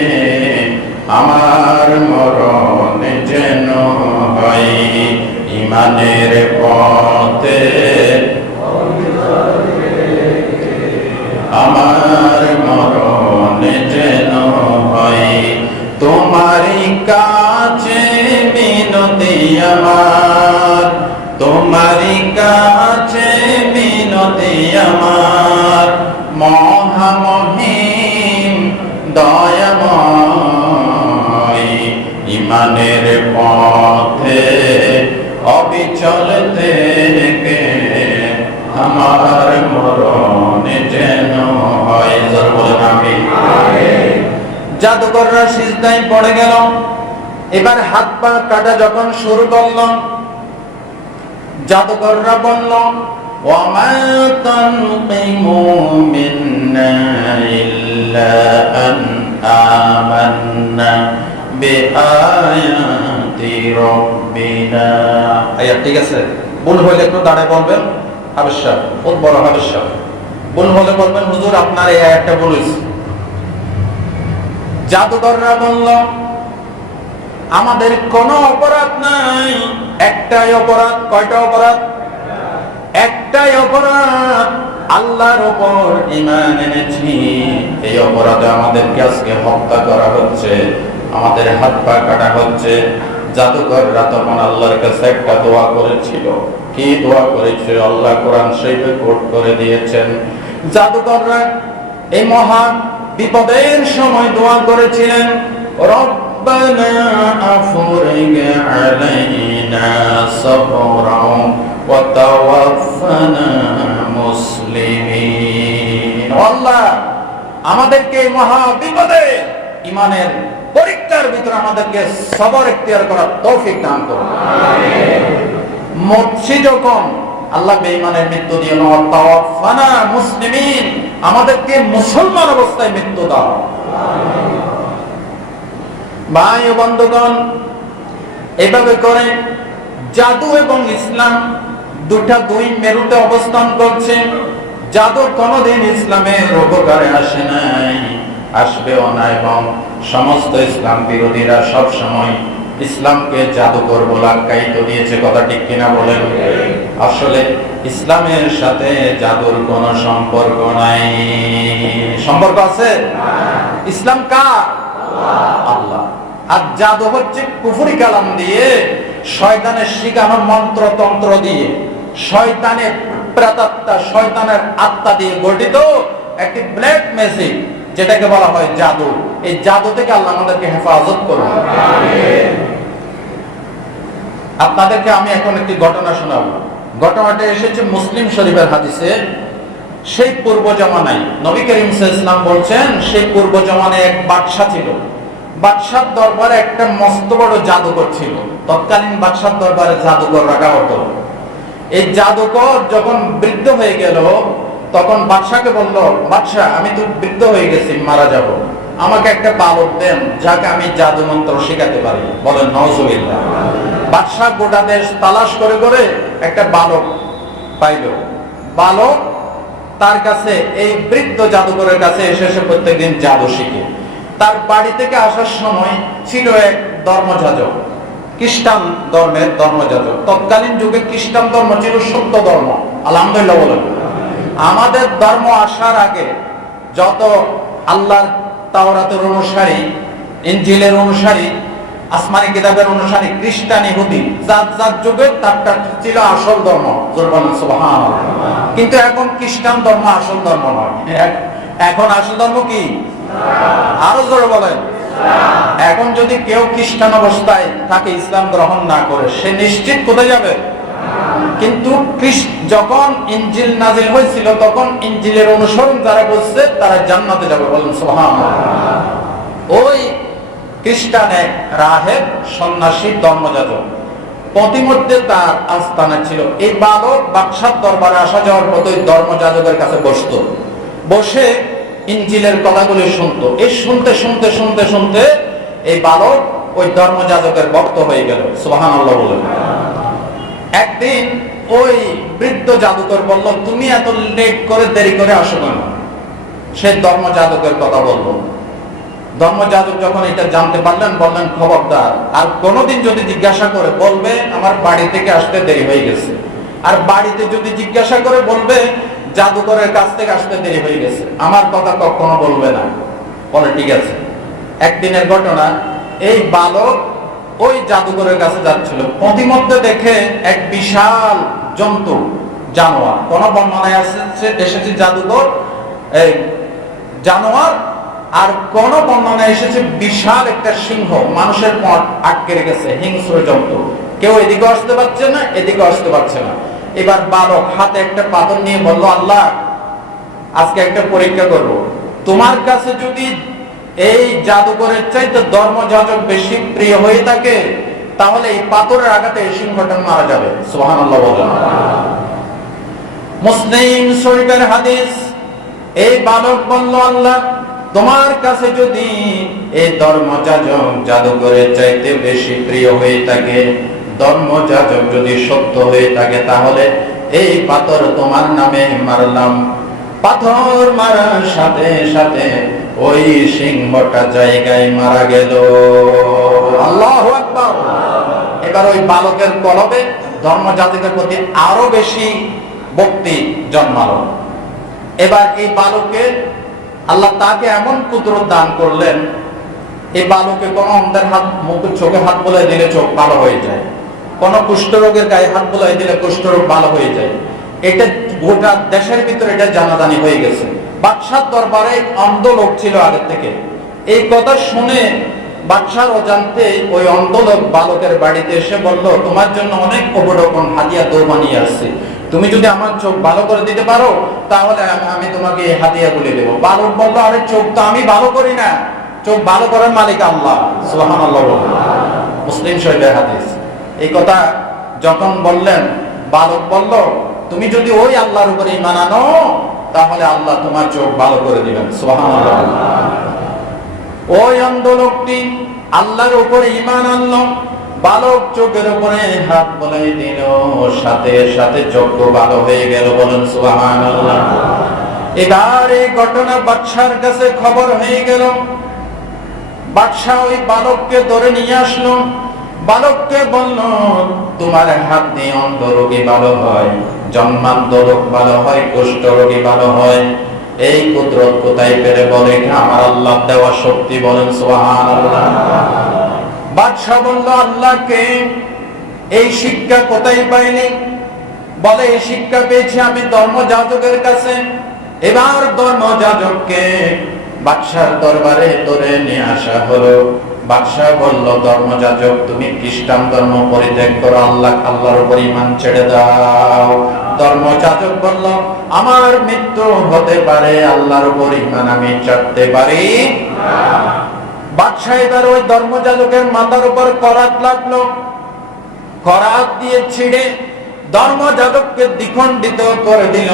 আমার মরণ যেন হয়, ঈমানের পথে আমার মরণ যেন হয়। তোমারই কাছে মিনতি আমার, তোমারই কাছে মিনতি আমার, মহামহিম দয়াময়। ঈমানের পথে অবিচল থেকে আমার মরণ যেন হয়। জোরে বলেন আমিন। জাদুকররা সিজদায় পড়ে গেল। এবার হাত পা কাটা যখন শুরু করল, জাদুকররা বলল ওয়ামা তানকিমু মিন্না ইল্লা আন আমান্না বিআয়াতি রাব্বিনা। আয়াত ঠিক আছে? ভুল হইলে একটু দাঁড়ায় বলবেন, হাবেশা, বহুত বড় হাবেশা। ভুল হলে বলবেন হুজুর আপনার এই আয়াতটা বলেছে। জাদুকররা বলল আমাদের কোনো অপরাধ নাই, একটাই অপরাধ। কয়টা অপরাধ? একটাই অপরাধ, আল্লাহর উপর ঈমান এনেছি, এই অপরাধে আমাদেরকে আজকে হত্যা করা হচ্ছে, আমাদের হাত পা কাটা হচ্ছে। জাদুকররা তখন আল্লাহর কাছে একটা দোয়া করেছিল। কি দোয়া করেছিল? আল্লাহ কোরআন শরীফে কোট করে দিয়েছেন। জাদুকররা এই মহা বিপদের সময় দোয়া করেছিলেন, রব্বানা আফরিগ আলাইনা সাবরান ওয়া তাওয়াফানা মুসলিমিন। আল্লাহ আমাদেরকে এই মহা বিপদে ঈমানের পরীক্ষার ভিতরে আমাদেরকে সবর ইখতিয়ার করার তৌফিক দান করুন। আমিন। মরছি যখন আল্লাহ বেঈমানের মৃত্যু দিও না, তাওয়াফানা মুসলিমিন, আমাদেরকে মুসলমান অবস্থায় মৃত্যু দাও। আমিন। ভাই ও বন্ধুগণ, এভাবে করে জাদু এবং ইসলাম দুই মেরুতে অবস্থান করছে। জাদু কোনদিন ইসলামের উপকারে আসে নাই, আসবেও না, এবং সমস্ত ইসলাম বিরোধীরা সব সময় ইসলামকে জাদুকর বলে আখ্যায়িত দিয়েছে। কথা ঠিক কিনা বলেন? আসলে ইসলামের সাথে জাদুর কোনো সম্পর্ক নাই। সম্পর্ক আছে? ইসলাম কার? আল্লাহ। আর জাদু হচ্ছে কুফরি কালাম দিয়ে, শয়তানের শিখানো মন্ত্র তন্ত্র দিয়ে, শয়তানের প্রেতাত্মা, শয়তানের আত্মা দিয়ে গঠিত একটি ব্ল্যাক ম্যাজিক, যেটাকে বলা হয় জাদু। এই জাদু থেকে আল্লাহ আমাদেরকে হেফাজত করুন। আমিন। আপনাদেরকে আমি এখন একটি ঘটনা শোনাবো। ঘটনাটা এসেছে মুসলিম শরীফের হাদিসে। সেই পূর্ব জামানায় নবী করিম সাল্লাল্লাহু আলাইহি ওয়াসাল্লাম বলছেন, সেই পূর্ব জামানায় এক বাদশা ছিল। বাদশার দরবারে একটা মস্ত বড় জাদুকর ছিল। তৎকালীন বাদশার দরবারে জাদুকর রাখা হতো। এই জাদুকর যখন বৃদ্ধ হয়ে গেল, তখন বাদশাকে বলল, বাদশা আমি তো বৃদ্ধ হয়ে গেছি, মারা যাব, আমাকে একটা বালক দেন যাকে আমি জাদু মন্ত্র শেখাতে পারি। বলেন নাউজুবিল্লাহ। বাদশা গোটা দেশ তালাশ করে করে একটা বালক পাইল। বালক তার কাছে, এই বৃদ্ধ জাদুকরের কাছে এসে এসে প্রত্যেকদিন জাদু শিখে। তার বাড়ি থেকে আসার সময় ছিল এক ধর্মযাজক, খ্রিস্টান ধর্মের ধর্মযাজক। তৎকালীন যুগে খ্রিস্টান ধর্ম ছিল সত্য ধর্ম। আলহামদুলিল্লাহ বলেন। আমাদের ধর্ম আসার আগে যত আল্লাহর তাওরাতের অনুসারী, ইনজিলের অনুসারী, আসমানি কিতাবের অনুসারী খ্রিস্টান, ইহুদি, যার যুগে তারটা ছিল আসল ধর্ম। সুবহানাল্লাহ। কিন্তু এখন খ্রিস্টান ধর্ম আসল ধর্ম নয়। এখন আসল ধর্ম কি? আরো জোরে বলেন। এখন যদি কেউ খ্রিস্টান অবস্থায় থাকে, ইসলাম গ্রহণ না করে, সে নিশ্চিত কোথায় যাবে? কিন্তু যখন ইনজিল নাজিল হয়েছিল, তখন ইনজিলের অনুসরণ যারা করছে তারা জান্নাতে যাবে। বলেন সুবহানাল্লাহ। ওই খ্রিস্টানে রাহেব, সন্ন্যাসী, ধর্মযাজক, প্রতিমধ্যে তার আস্তানা ছিল। এই বালক বাদশার দরবারে আসা যাওয়ার পথে ধর্মযাজকের কাছে বসতো, বসে ইনজিলের কথাগুলি শুনতো। এই শুনতে শুনতে শুনতে শুনতে এই বালক ওই ধর্মযাজকের ভক্ত হয়ে গেল। সুবহানাল্লাহ বলেন। একদিন ওই বৃদ্ধ জাদুকর বলল, তুমি এত লেট করে দেরি করে আসো কেন? সে ধর্মযাজকের কথা বলল। ধর্মযাজক যখন এটা জানতে পারলেন, বললেন খবরদার আর কোনোদিন যদি জিজ্ঞাসা করে বলবে আমার বাড়ি থেকে আসতে দেরি হয়ে গেছে। আর বাড়িতে যদি জিজ্ঞাসা করে বলবে জাদুকরের কাছ থেকে আসতে দেরি হয়ে গেছে, আমার কথা কখনো বলবে না। বলে ঠিক আছে। একদিনের ঘটনা, এই বালক ওই জাদুকরের কাছে যাচ্ছিল, প্রতিমধ্যে দেখে এক বিশাল জন্তু, জানোয়ার, কোন বর্ণনায় এসেছে জাদুকর এই জানোয়ার, আর কোন বর্ণনায় এসেছে বিশাল একটা সিংহ, মানুষের পথ আটকে রেখেছে, হিংস্র জন্তু। কেউ এদিকে আসতে পারছে না, এদিকে আসতে পারছে না। এবার বালক হাতে একটা পাথর নিয়ে বলল, আল্লাহ আজকে একটা পরীক্ষা করব, তোমার কাছে যদি এই জাদুকরের চাইতে ধর্মযাজক বেশি প্রিয় হয়ে থাকে, তাহলে এই পাথরের আঘাতে এই সিংহটা মারা যাবে। সুবহানাল্লাহ বলেন। মুসলিম শরীফের হাদিস। এই বালক বলল, আল্লাহ তোমার কাছে যদি এই ধর্মযাজক জাদুকরের চাইতে বেশি প্রিয় হয়ে থাকে, ধর্মযাজক যদি সত্য হয়ে থাকে, তাহলে এই পাথর তোমার নামে মারলাম। পাথর মারার সাথে সাথে ওই সিংহটা জায়গায় মারা গেল। আল্লাহু আকবার। এবার ওই বালকের কলবে ধর্মযাজকের প্রতি আরো বেশি ভক্তি জন্মালো। এবার এই বালকে আল্লাহ তাকে এমন কুদরত দান করলেন, এই বালকে কোন অন্ধের হাত মুখে চোখে হাত বোলাই দিলে চোখ ভালো হয়ে যায়, কোন কুষ্ঠরোগের গায়ে হাত বোলাই দিলে কুষ্ঠরোগ ভালো হয়ে যায়। এটা গোটা দেশের ভিতরে এটা জানাজানি হয়ে গেছে। বাদশার দরবারে অন্ধ লোক ছিল আগের থেকে। এই কথা শুনে বাদশার অজান্তে ওই অন্ধ লোক বালকের বাড়িতে এসে বলল, তোমার জন্য অনেক উপঢৌকন হাদিয়া দৌড় বানিয়ে আসছে, তুমি যদি আমার চোখ ভালো করে দিতে পারো তাহলে আমি তোমাকে এই হাদিয়া গুলি দেবো। বালক বলল, আরে চোখ তো আমি ভালো করি না, চোখ ভালো করার মালিক আল্লাহ। সুবহানাল্লাহ। মুসলিম শরীফের হাদিস। এই কথা যখন বললেন, বালক বলল, তুমি যদি ওই আল্লাহর উপরে ঈমান আনো তাহলে আল্লাহ তোমার চোখ ভালো করে দিবেন। সুবহানাল্লাহ। ওই অন্ধ লোকটি আল্লাহর উপরে ঈমান আনলো, বালক চোখের উপরে হাত বুলাই দিল, সাথে সাথে চোখ ভালো হয়ে গেল। বলেন সুবহানাল্লাহ। এবার এই ঘটনা বাদশার কাছে খবর হয়ে গেল। বাদশা ওই বালককে ধরে নিয়ে আসলো, বালককে বলল, তোমার হাত দিয়ে অন্ধ রোগী ভালো হয়, জন্মান্ধ রোগ ভালো হয়, কুষ্ঠ রোগী ভালো হয়। এই কুদরত কোথায় পেলে? বলে আমার আল্লাহ দেওয়া শক্তি। বলেন সুবহানাল্লাহ। বাদশা বলল, আল্লাহকে। এই শিক্ষা কোথায় পাইনি? বলে এই শিক্ষা পেয়েছি আমি ধর্মযাজকের কাছে। এবার ধর্মযাজককে বাদশার দরবারে ধরে নিয়ে আসা হলো। বাদশাহ বলল, ধর্মযাজক তুমি খ্রিস্টান ধর্ম পরিত্যাগ করো, আল্লাহর উপর ঈমান ছেড়ে দাও। ধর্মযাজক বলল, আমার মৃত্যু হতে পারে, আল্লাহর উপর ঈমান আমি ছাড়তে পারি না। বাদশাহ এবার ওই ধর্মযাজকের মাথার উপর করাত লাগলো, করাত দিয়ে ছিঁড়ে ধর্মযাজককে দ্বিখণ্ডিত করে দিল।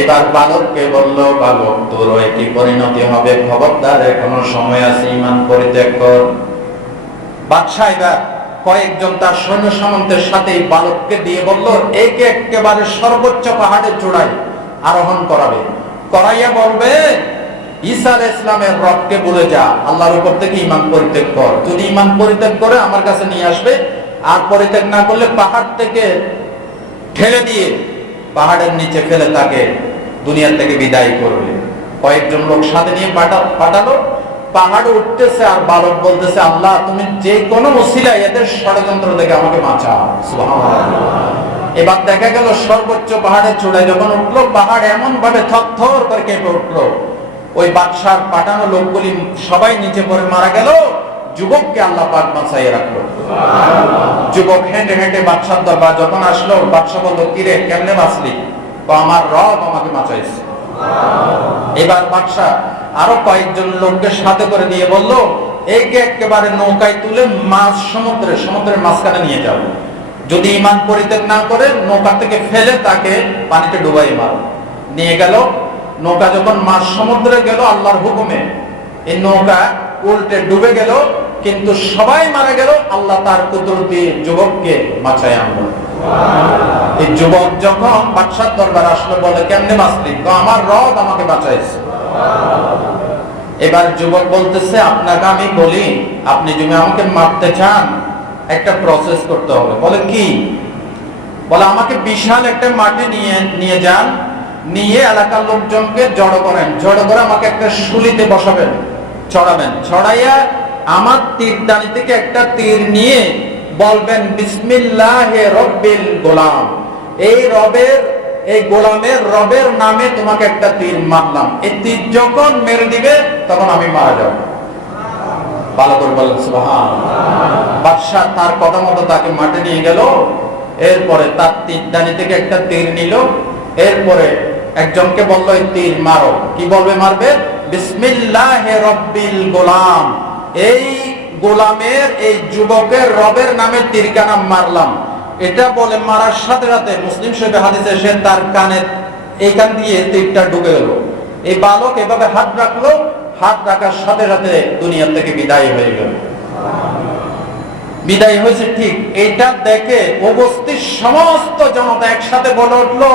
এবার বালককে বলল, বালক তোর কি পরিণতি হবে, খবরদার এখনো সময় আছে, ঈমান পরিত্যাগ কর। বাদশাহ এবার কয়েকজন তার সৈন্য সামন্তের সাথে বালককে দিয়ে বলল, একে একেবারে সর্বোচ্চ পাহাড়ে চূড়ায় আরোহণ করাবে, করাইয়া বলবে, ঈসা আলাইহিস সালামের রবকে বলে যা, আল্লাহর উপর থেকে ঈমান পরিত্যাগ কর। যদি ঈমান পরিত্যাগ করে আমার কাছে নিয়ে আসবে, আর পরিত্যাগ না করলে পাহাড় থেকে ঠেলে দিয়ে পাহাড়ের নিচে ফেলে তাকে দুনিয়া থেকে বিদায় করবে। কয়েকজন লোক সাথে নিয়ে পাঠালো। পাহাড়ে উঠতেছে আর বালক বলতেছে, আল্লাহ তুমি যে কোনো ওসিলায় এদের ষড়যন্ত্র থেকে আমাকে বাঁচাও। সুবহানাল্লাহ। এবার দেখা গেল সর্বোচ্চ পাহাড়ের চূড়ায় যখন উঠলো, পাহাড় এমন ভাবে থরথর করে কেঁপে উঠলো, ওই বাদশার পাঠানো লোকগুলি সবাই নিচে পড়ে মারা গেল। যুবককে আল্লাহ পাক বাঁচাইয়া রাখলো। যুবক হেঁটে হেঁটে বাদশার দরবার যখন আসলো, বাদশা বলল, কিরে কেমনে বাঁচলি? আমার রব আমাকে বাঁচাইছে। এবার বাদশা আরো কয়েকজন লোককে সাথে করে দিয়ে বলল, একে একেবারে নৌকায় তুলে মাছ সমুদ্রের মাঝখানে নিয়ে যাও। যদি ঈমান পরিত্যাগ না করে নৌকা থেকে ফেলে তাকে পানিতে ডুবাই মারো। নিয়ে গেল। নৌকা যখন মাছ সমুদ্রে গেল আল্লাহর হুকুমে, এই নৌকা উল্টে ডুবে গেল, কিন্তু সবাই মারা গেল। আল্লাহ তার কুদরত দিয়ে যুবককে বাঁচায় আনলো। এই যুবক যখন বাদশার দরবারে আসলো, বলে কেমনে বাঁচলি? আমার রব আমাকে বাঁচাইছে। এবার যুবক বলতেছে, আপনাকে আমি বলি, আপনি যদি আমাকে মারতে চান একটা প্রসেস করতে হবে। বলে কি? বলে আমাকে বিশাল একটা মাটি নিয়ে যান, নিয়ে এলাকার লোকজনকে জড়ো করেন, জড়ো করে আমাকে একটা শুলিতে বসাবেন, ছড়াবেন, ছড়াইয়া আমার তীরদানি থেকে একটা তীর নিয়ে বলবেন, বিসমিল্লাহে রব্বিল গোলাম, এই গোলামের রবের নামে তোমাকে একটা তীর মারলাম। এই তীর যখন মেরে দিবে তখন আমি মারা যাব। ভালো করে বলেন সুবহানাল্লাহ। বাদশা তার কথা মতো তাকে মাঠে নিয়ে গেল। এরপরে তার তীরদানি থেকে একটা তীর নিল। এরপরে একজনকে বলল, এই তীর মারো। কি বলবে মারবে? বিসমিল্লাহে রব্বিল গোলাম, এই গোলামের, এই যুবকের রবের নামে তীরখানা মারলাম। এটা বলে মারার সাথে সাথে মুসলিম শরীফে হাদিসে এসে তার কানে এইখান দিয়ে তীরটা ঢুকে গেল। এই বালক এভাবে হাত রাখলো, হাত রাখার সাথে সাথে দুনিয়া থেকে বিদায় হয়ে গেল। বিদায় হয়েছে ঠিক এটা দেখে উপস্থিত সমস্ত জনতা একসাথে বলে উঠলো,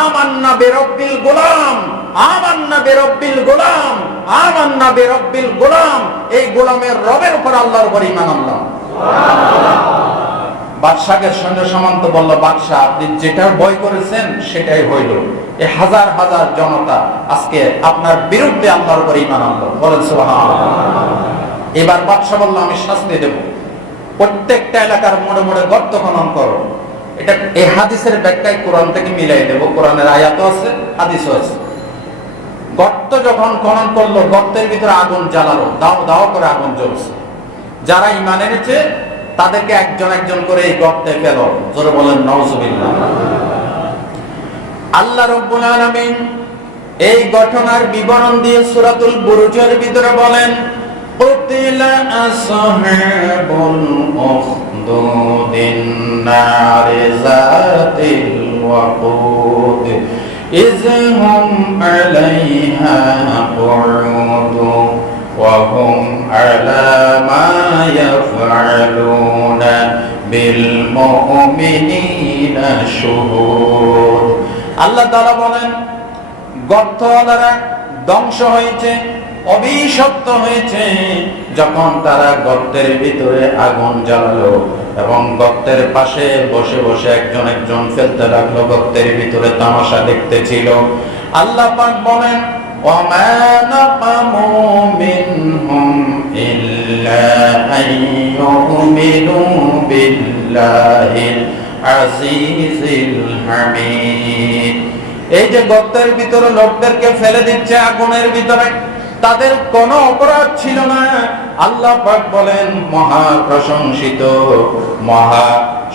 আমান্না বিরব্বিল গোলাম, আমান্না বিরব্বিল গোলাম, আমান্না বিরব্বিল গোলাম। এই গোলামের রবের উপর, আল্লাহর উপর ঈমান আনলাম। বাদশাহের সঙ্গে সমান্ত বলল, বাদশাহ আপনি যেটা ভয় করেছেন সেটাই হইল। এই হাজার হাজার জনতা আজকে আপনার বিরুদ্ধে আল্লাহর উপর ঈমান আনলো। বলেন সুবহানাল্লাহ। এবার বাদশাহ বলল, আমি শাস্তি দেব, প্রত্যেকটা এলাকার মোড়ে মোড়ে গর্ত খনন করো। এটা এই হাদিসের ব্যাখ্যায় কোরআন থেকে মিলাই দেব, কোরআনের আয়াতও আছে হাদিসও আছে। গর্ত যখন খনন করলো, গর্তের ভিতরে আগুন জ্বালালো, দাও দাও করে আগুন জ্বলছে। যারা ঈমান এনেছে তাদেরকে একজন একজন করে এই গর্তে ফেলো। জোরে বলেন নাউজুবিল্লাহ। আল্লাহ রাব্বুল আলামিন এই ঘটনার বিবরণ দিয়ে সূরাতুল বুরুজের ভিতরে বলেন, কুতিলা আসহাবুল উখদুদিন নারি যাতিল ওয়াকুদ ইয হুম আলাইহা কুউদু ওয়া হুম আলা মা ইয়াফআলুনা বিল মুমিনিনা শুহুদ। আল্লাহ তাআলা বলেন, গর্তওয়ালারা ধ্বংস হয়েছে, অভিশপ্ত হয়েছে যখন তারা গর্তের ভিতরে আগুন জ্বালালো এবং গর্তের পাশে বসে বসে একজন একজন ফেলতে লাগলো, গর্তের ভিতরে তামাশা দেখতেছিল। আল্লাহ পাক বলেন, ওয়ামা নাকামু মিনহুম ইল্লা আইয়ুমিনু বিল্লাহিল আজিজিল হামিদ। এই যে গর্তের ভিতরে লোকদেরকে ফেলে দিচ্ছে আগুনের ভিতরে, তাদের কোনো অপরাধ ছিল না। আল্লাহ পাক বলেন, মহা প্রশংসিত, মহা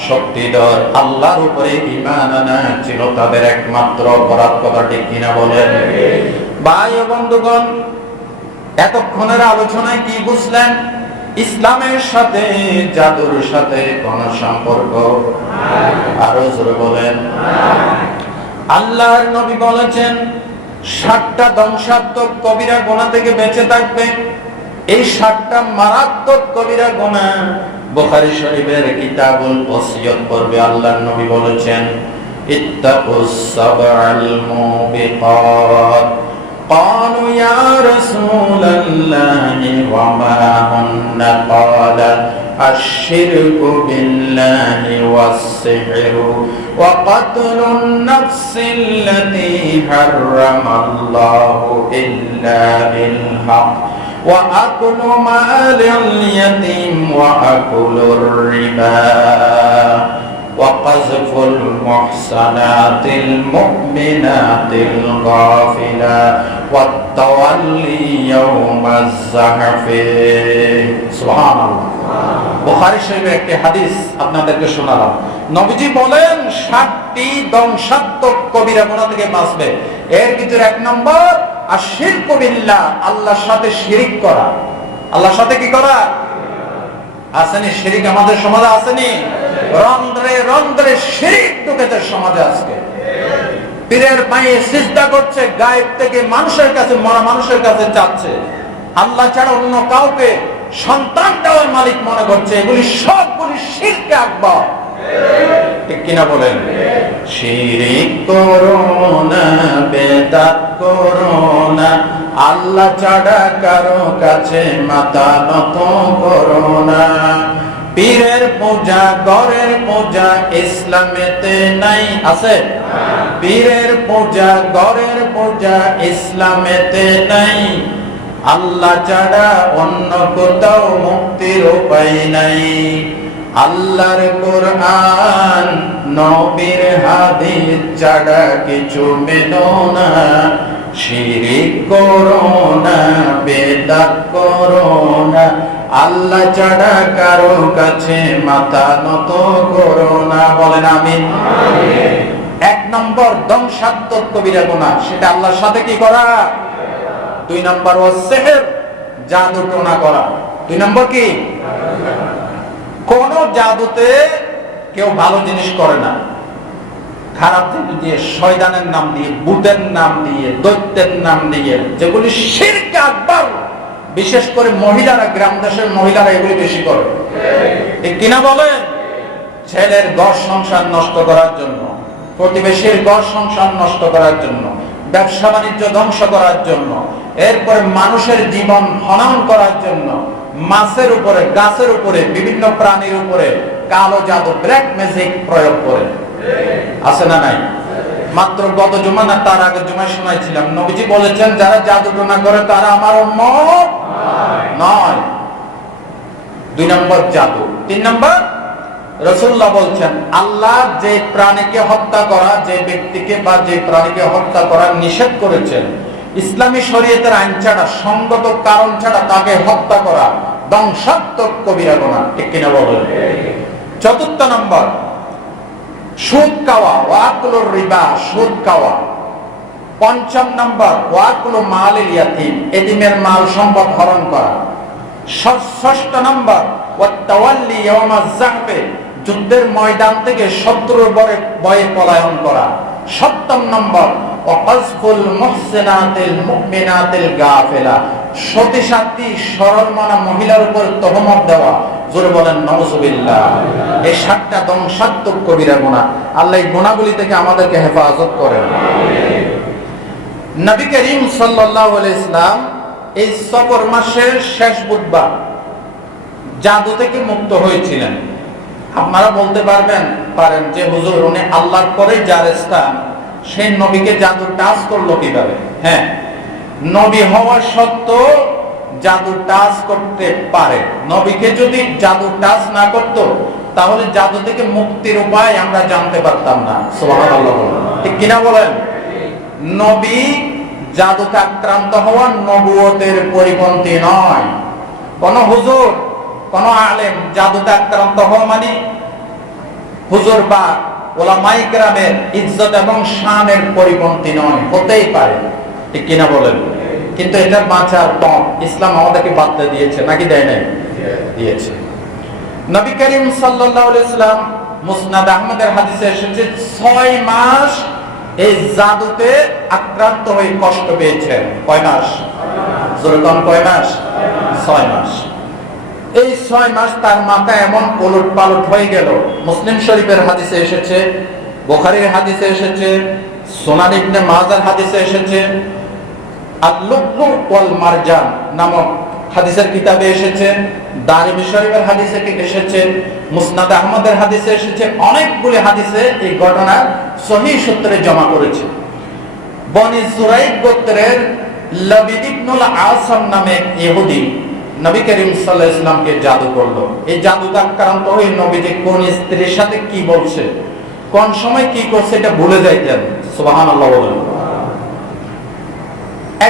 শক্তিধর আল্লাহর উপরে ঈমান আনা ছিল তাদের একমাত্র অপরাধ। কথা ঠিক কিনা বলেন? ভাই ও বন্ধুগণ, এতক্ষণের আলোচনায় কি বুঝলেন? ইসলামের সাথে জাদুর সাথে কোন সম্পর্ক? আরো জোরে বলেন। আল্লাহর নবী বলেছেন, 7টা ধ্বংসাত্মক কবিরা গুনাহ থেকে বেঁচে থাকবে। এই 7টা মারাত্মক কবিরা গুনাহ বুখারী শরীফের কিতাবুল ওসিয়ত পড়বে। আল্লাহর নবী বলেছেন, ইত্তাকুস সাবআল মুবিকাত। قالوا يا رسول الله وما هن؟ قال الشرك بالله والسحر وقتل النفس التي حرم الله إلا بالحق وأكل مال اليتيم وأكل الربا وقذف المحصنات المؤمنات الغافلات والتولي يوم الزحف। সুবহানাল্লাহ। বুখারী শরীফের একটি হাদিস আপনাদেরকে শোনালাম। নবীজি বলেন, 7টি ধ্বংসাত্মক কবিরা গুনাহ থেকে বাঁচবে। এর ভিতরে 1 নম্বর আশিরকু বিল্লাহ, আল্লাহর সাথে শিরিক করা। আল্লাহর সাথে কি করা? আসেনি শিরিক আমাদের সমাজে? আসেনি? রন্ধ্রে রন্ধ্রে শিরিক ঢুকেছে সমাজে আজকে। পীরের পায়ে সিজদা করছে, গায়েব থেকে মানুষের কাছে, মরা মানুষের কাছে চাচ্ছে, আল্লাহ ছাড়া অন্য কাউকে সন্তান দেওয়ার মালিক মনে করছে। এগুলি সবগুলি শিরকে আকবার। ঠিক কিনা বলেন? শিরিক করো না, বেদাত করো না, আল্লাহ ছাড়া কারো কাছে মাথা নত করো না। পীরের পূজা, ঘরের পূজা ইসলামেতে নাই। আছে? পীরের পূজা, ঘরের পূজা ইসলামেতে নাই। আল্লাহ ছাড়া অন্য কোথাও মুক্তির উপায় নাই। আল্লাহর কোরআন, নবীর হাদিস ছাড়া কিছু মেনো না। শিরিক করো না, বেদাত করো না, আল্লাহ ছাড়া কারো কাছে মাথা নত করো না। বলেন আমিন। 1 নম্বর ধ্বংসাত্মক কবিরা গুনাহ, সেটা আল্লাহর সাথে কি করা? 2 নম্বর ওয়াসসিহর, জাদু টোনা করা। 2 নম্বর কি? কোন জাদুতে কেউ ভালো জিনিস করে না। খারাপ জিনিস দিয়ে, শয়তানের নাম দিয়ে, ভূতের নাম দিয়ে, দৈত্যের নাম দিয়ে, যেগুলি শিরক আকবার, বিশেষ করে মহিলারা, গ্রাম দেশের মহিলারা এগুলি বেশি করে, ঠিক কিনা বলেন? ছেলের ঘর সংসার নষ্ট করার জন্য, প্রতিবেশীর ঘর সংসার নষ্ট করার জন্য, ব্যবসা বাণিজ্য ধ্বংস করার জন্য, এরপরে মানুষের জীবন হনন করার জন্য, মাছের উপরে, গাছের উপরে, বিভিন্ন প্রাণীর উপরে কালো জাদু, ব্ল্যাক ম্যাজিক প্রয়োগ করে। আছে না নাই? মাত্র গত জুমা না তার আগের জুমায় শোনাইছিলাম, নবীজি বলেছেন যারা জাদু টোনা করে তারা আমার উম্মত নয়। 2 নম্বর জাদু। 3 নম্বর, রাসূলুল্লাহ বলছেন আল্লাহ যে প্রাণীকে হত্যা করা, যে ব্যক্তিকে বা যে প্রাণীকে হত্যা করা নিষেধ করেছেন, ইসলামী শরীয়তের আইন ছাড়া, সঙ্গত কারণ ছাড়া তাকে হত্যা করা ধ্বংসাত্মক কবিরা গুনাহ, ঠিক কিনা বলেন? 4 নম্বর, সুদ খাওয়া, ওয়াকুলুর রিবা, সুদ খাওয়া। 5 নম্বর, ওয়াকুলু মালিল ইয়াতীম, এতিমের মাল সম্পদ হরণ করা। 6 নম্বর, ওয়াতাওয়াল্লি ইয়াওমাজ যাহফে, যুদ্ধের ময়দান থেকে শত্রুর ভয়ে পলায়ন করা। 7 নম্বর, ওয়াকাযফুল মুহসিনাতিল মুমিনাতিল গাফিলা, সতী সাথী সরল মনা মহিলার উপর তহমত দেওয়া। জোরে বলেন নাউযুবিল্লাহ। এই 7টা ধ্বংসাত্মক কবিরা গুনাহ। আল্লাহ এই গুনাহগুলি থেকে আমাদেরকে হেফাজত করেন। নবী করিম সাল্লাল্লাহু আলাইহি সাল্লাম এই সফর মাসের শেষ বুধবার জাদু থেকে মুক্ত হয়েছিলেন। আপনারা বলতে পারেন যে হুজুর উনি আল্লাহর পরে যার স্থান, সেই নবীকে জাদু টাচ করলো কিভাবে? হ্যাঁ, নবী হওয়া সত্ত্বেও জাদু টাচ করতে পারে। নবীকে যদি জাদু টাচ না করতো তাহলে জাদু থেকে মুক্তির উপায় আমরা জানতে পারতাম না। সুবহানাল্লাহ, ঠিক কিনা বলেন? নবী জাদুকে আক্রান্ত হওয়া নবুয়তের পরিপন্থী নয়। কোন হুজুর, কোন আলেম জাদুতে আক্রান্ত হওয়া মানে হুজুর বা ওলামায়ে কেরামের ইজ্জত এবং শানের পরিপন্থী নয়। হতেই পারে, ঠিক কিনা বলেন? কিন্তু এটা বাঁচার পথ ইসলাম আমাদেরকে বাতলে দিয়েছে, নাকি দেয় নাই? দিয়েছে। নবী করিম সাল্লাল্লাহু আলাইহি সাল্লাম মুসনাদ আহমদের হাদিসে এসেছে 6 মাস এই জাদুতে আক্রান্ত হয়ে কষ্ট পেয়েছেন। কয় মাস? জোরে কোন কয় মাস? 6 মাস। এই 6 মাস তার মাথা এমন ওলট পালট হয়ে গেল। মুসলিম শরীফের হাদিসে এসেছে, বুখারীর হাদিসে এসেছে, সুনান ইবনে মাজার হাদিসে এসেছে, আল-লু'লু ওয়াল মারজান নামক হাদিসের কিতাবে এসেছে, দারিমি শরীফের হাদিসে এসেছে, মুসনাদ আহমদের হাদিসে এসেছে। অনেকগুলি হাদিসে এই ঘটনা সহিহ সূত্রে জমা করেছে। বনি জুরাইক গোত্রের লবিদ ইবনুল আসাম নামে ইহুদি নবী করিম সাল্লাল্লাহু আলাইহি ওয়াসাল্লামকে জাদু করলো। এই জাদুতে আক্রান্ত হয়ে নবীজি কোন স্ত্রীর সাথে কি বলছে, কোন সময় কি করছে এটা ভুলে যাইতেন। সুবহানাল্লাহ বলেন।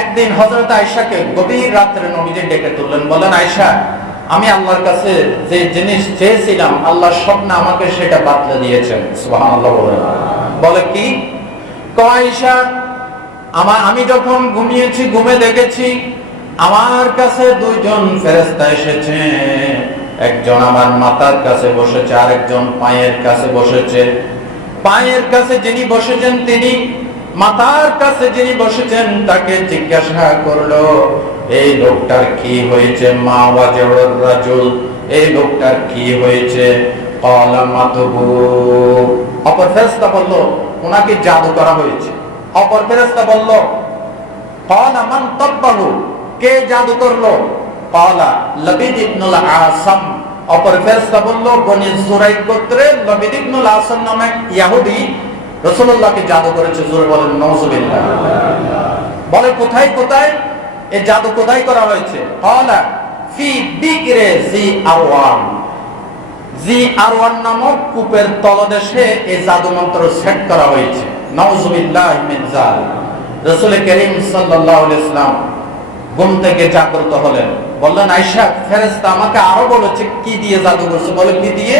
একদিন হযরত আয়েশাকে গভীর রাত্রে নবীজি ডেকে তুললেন, বলেন আয়েশা, আমি আল্লাহর কাছে যে জিনিস চেয়েছিলাম আল্লাহ স্বপ্নে আমাকে সেটা বাতলে দিয়েছেন। সুবহানাল্লাহ বলেন। বলে কি? আয়েশা, আমি যখন ঘুমিয়েছি, ঘুমে দেখেছি আমার কাছে 2 জন ফেরেশতা এসেছে। একজন আমার মাথার কাছে বসেছে, আরেকজন পায়ের কাছে বসেছে। পায়ের কাছে যিনি বসেছেন তিনি মাথার কাছে যিনি বসেছেন তাকে জিজ্ঞাসা করলো, এই লোকটার কি হয়েছে? মা ওয়াজাউর রাজুল, এই লোকটার কি হয়েছে? ক্বালা মাতুবু, অপর ফেরেশতা বলল ওনাকে জাদু করা হয়েছে। অপর ফেরেশতা বলল ক্বালা মান তাব্বাহু, কে জাদু করলো? ক্বালা লবিদ ইবনুল আসাম। অপর ফেরেশতা বলল বনি জুরাইক গোত্রের লবিদ ইবনুল আসাম নামে ইহুদি রাসূলুল্লাহকে জাদু করেছে। জোরে বলেন নাউযুবিল্লাহ। বলে কোথায় কোথায় এই জাদু কোথায় করা হয়েছে? ক্বালা ফি বিকরে জি আরওয়ান, জি আরওয়ান নামক কূপের তলদেশে এই জাদু মন্ত্র সেট করা হয়েছে। নাউযুবিল্লাহ মিন যালিক। রাসূল করিম সাল্লাল্লাহু আলাইহি ওয়াসাল্লাম ঘুম থেকে জাগ্রত হলেন, বললেন আয়েশা, ফেরেশতা আমাকে আরো বলেছে কি দিয়ে জাদু করছে। বলে কি দিয়ে?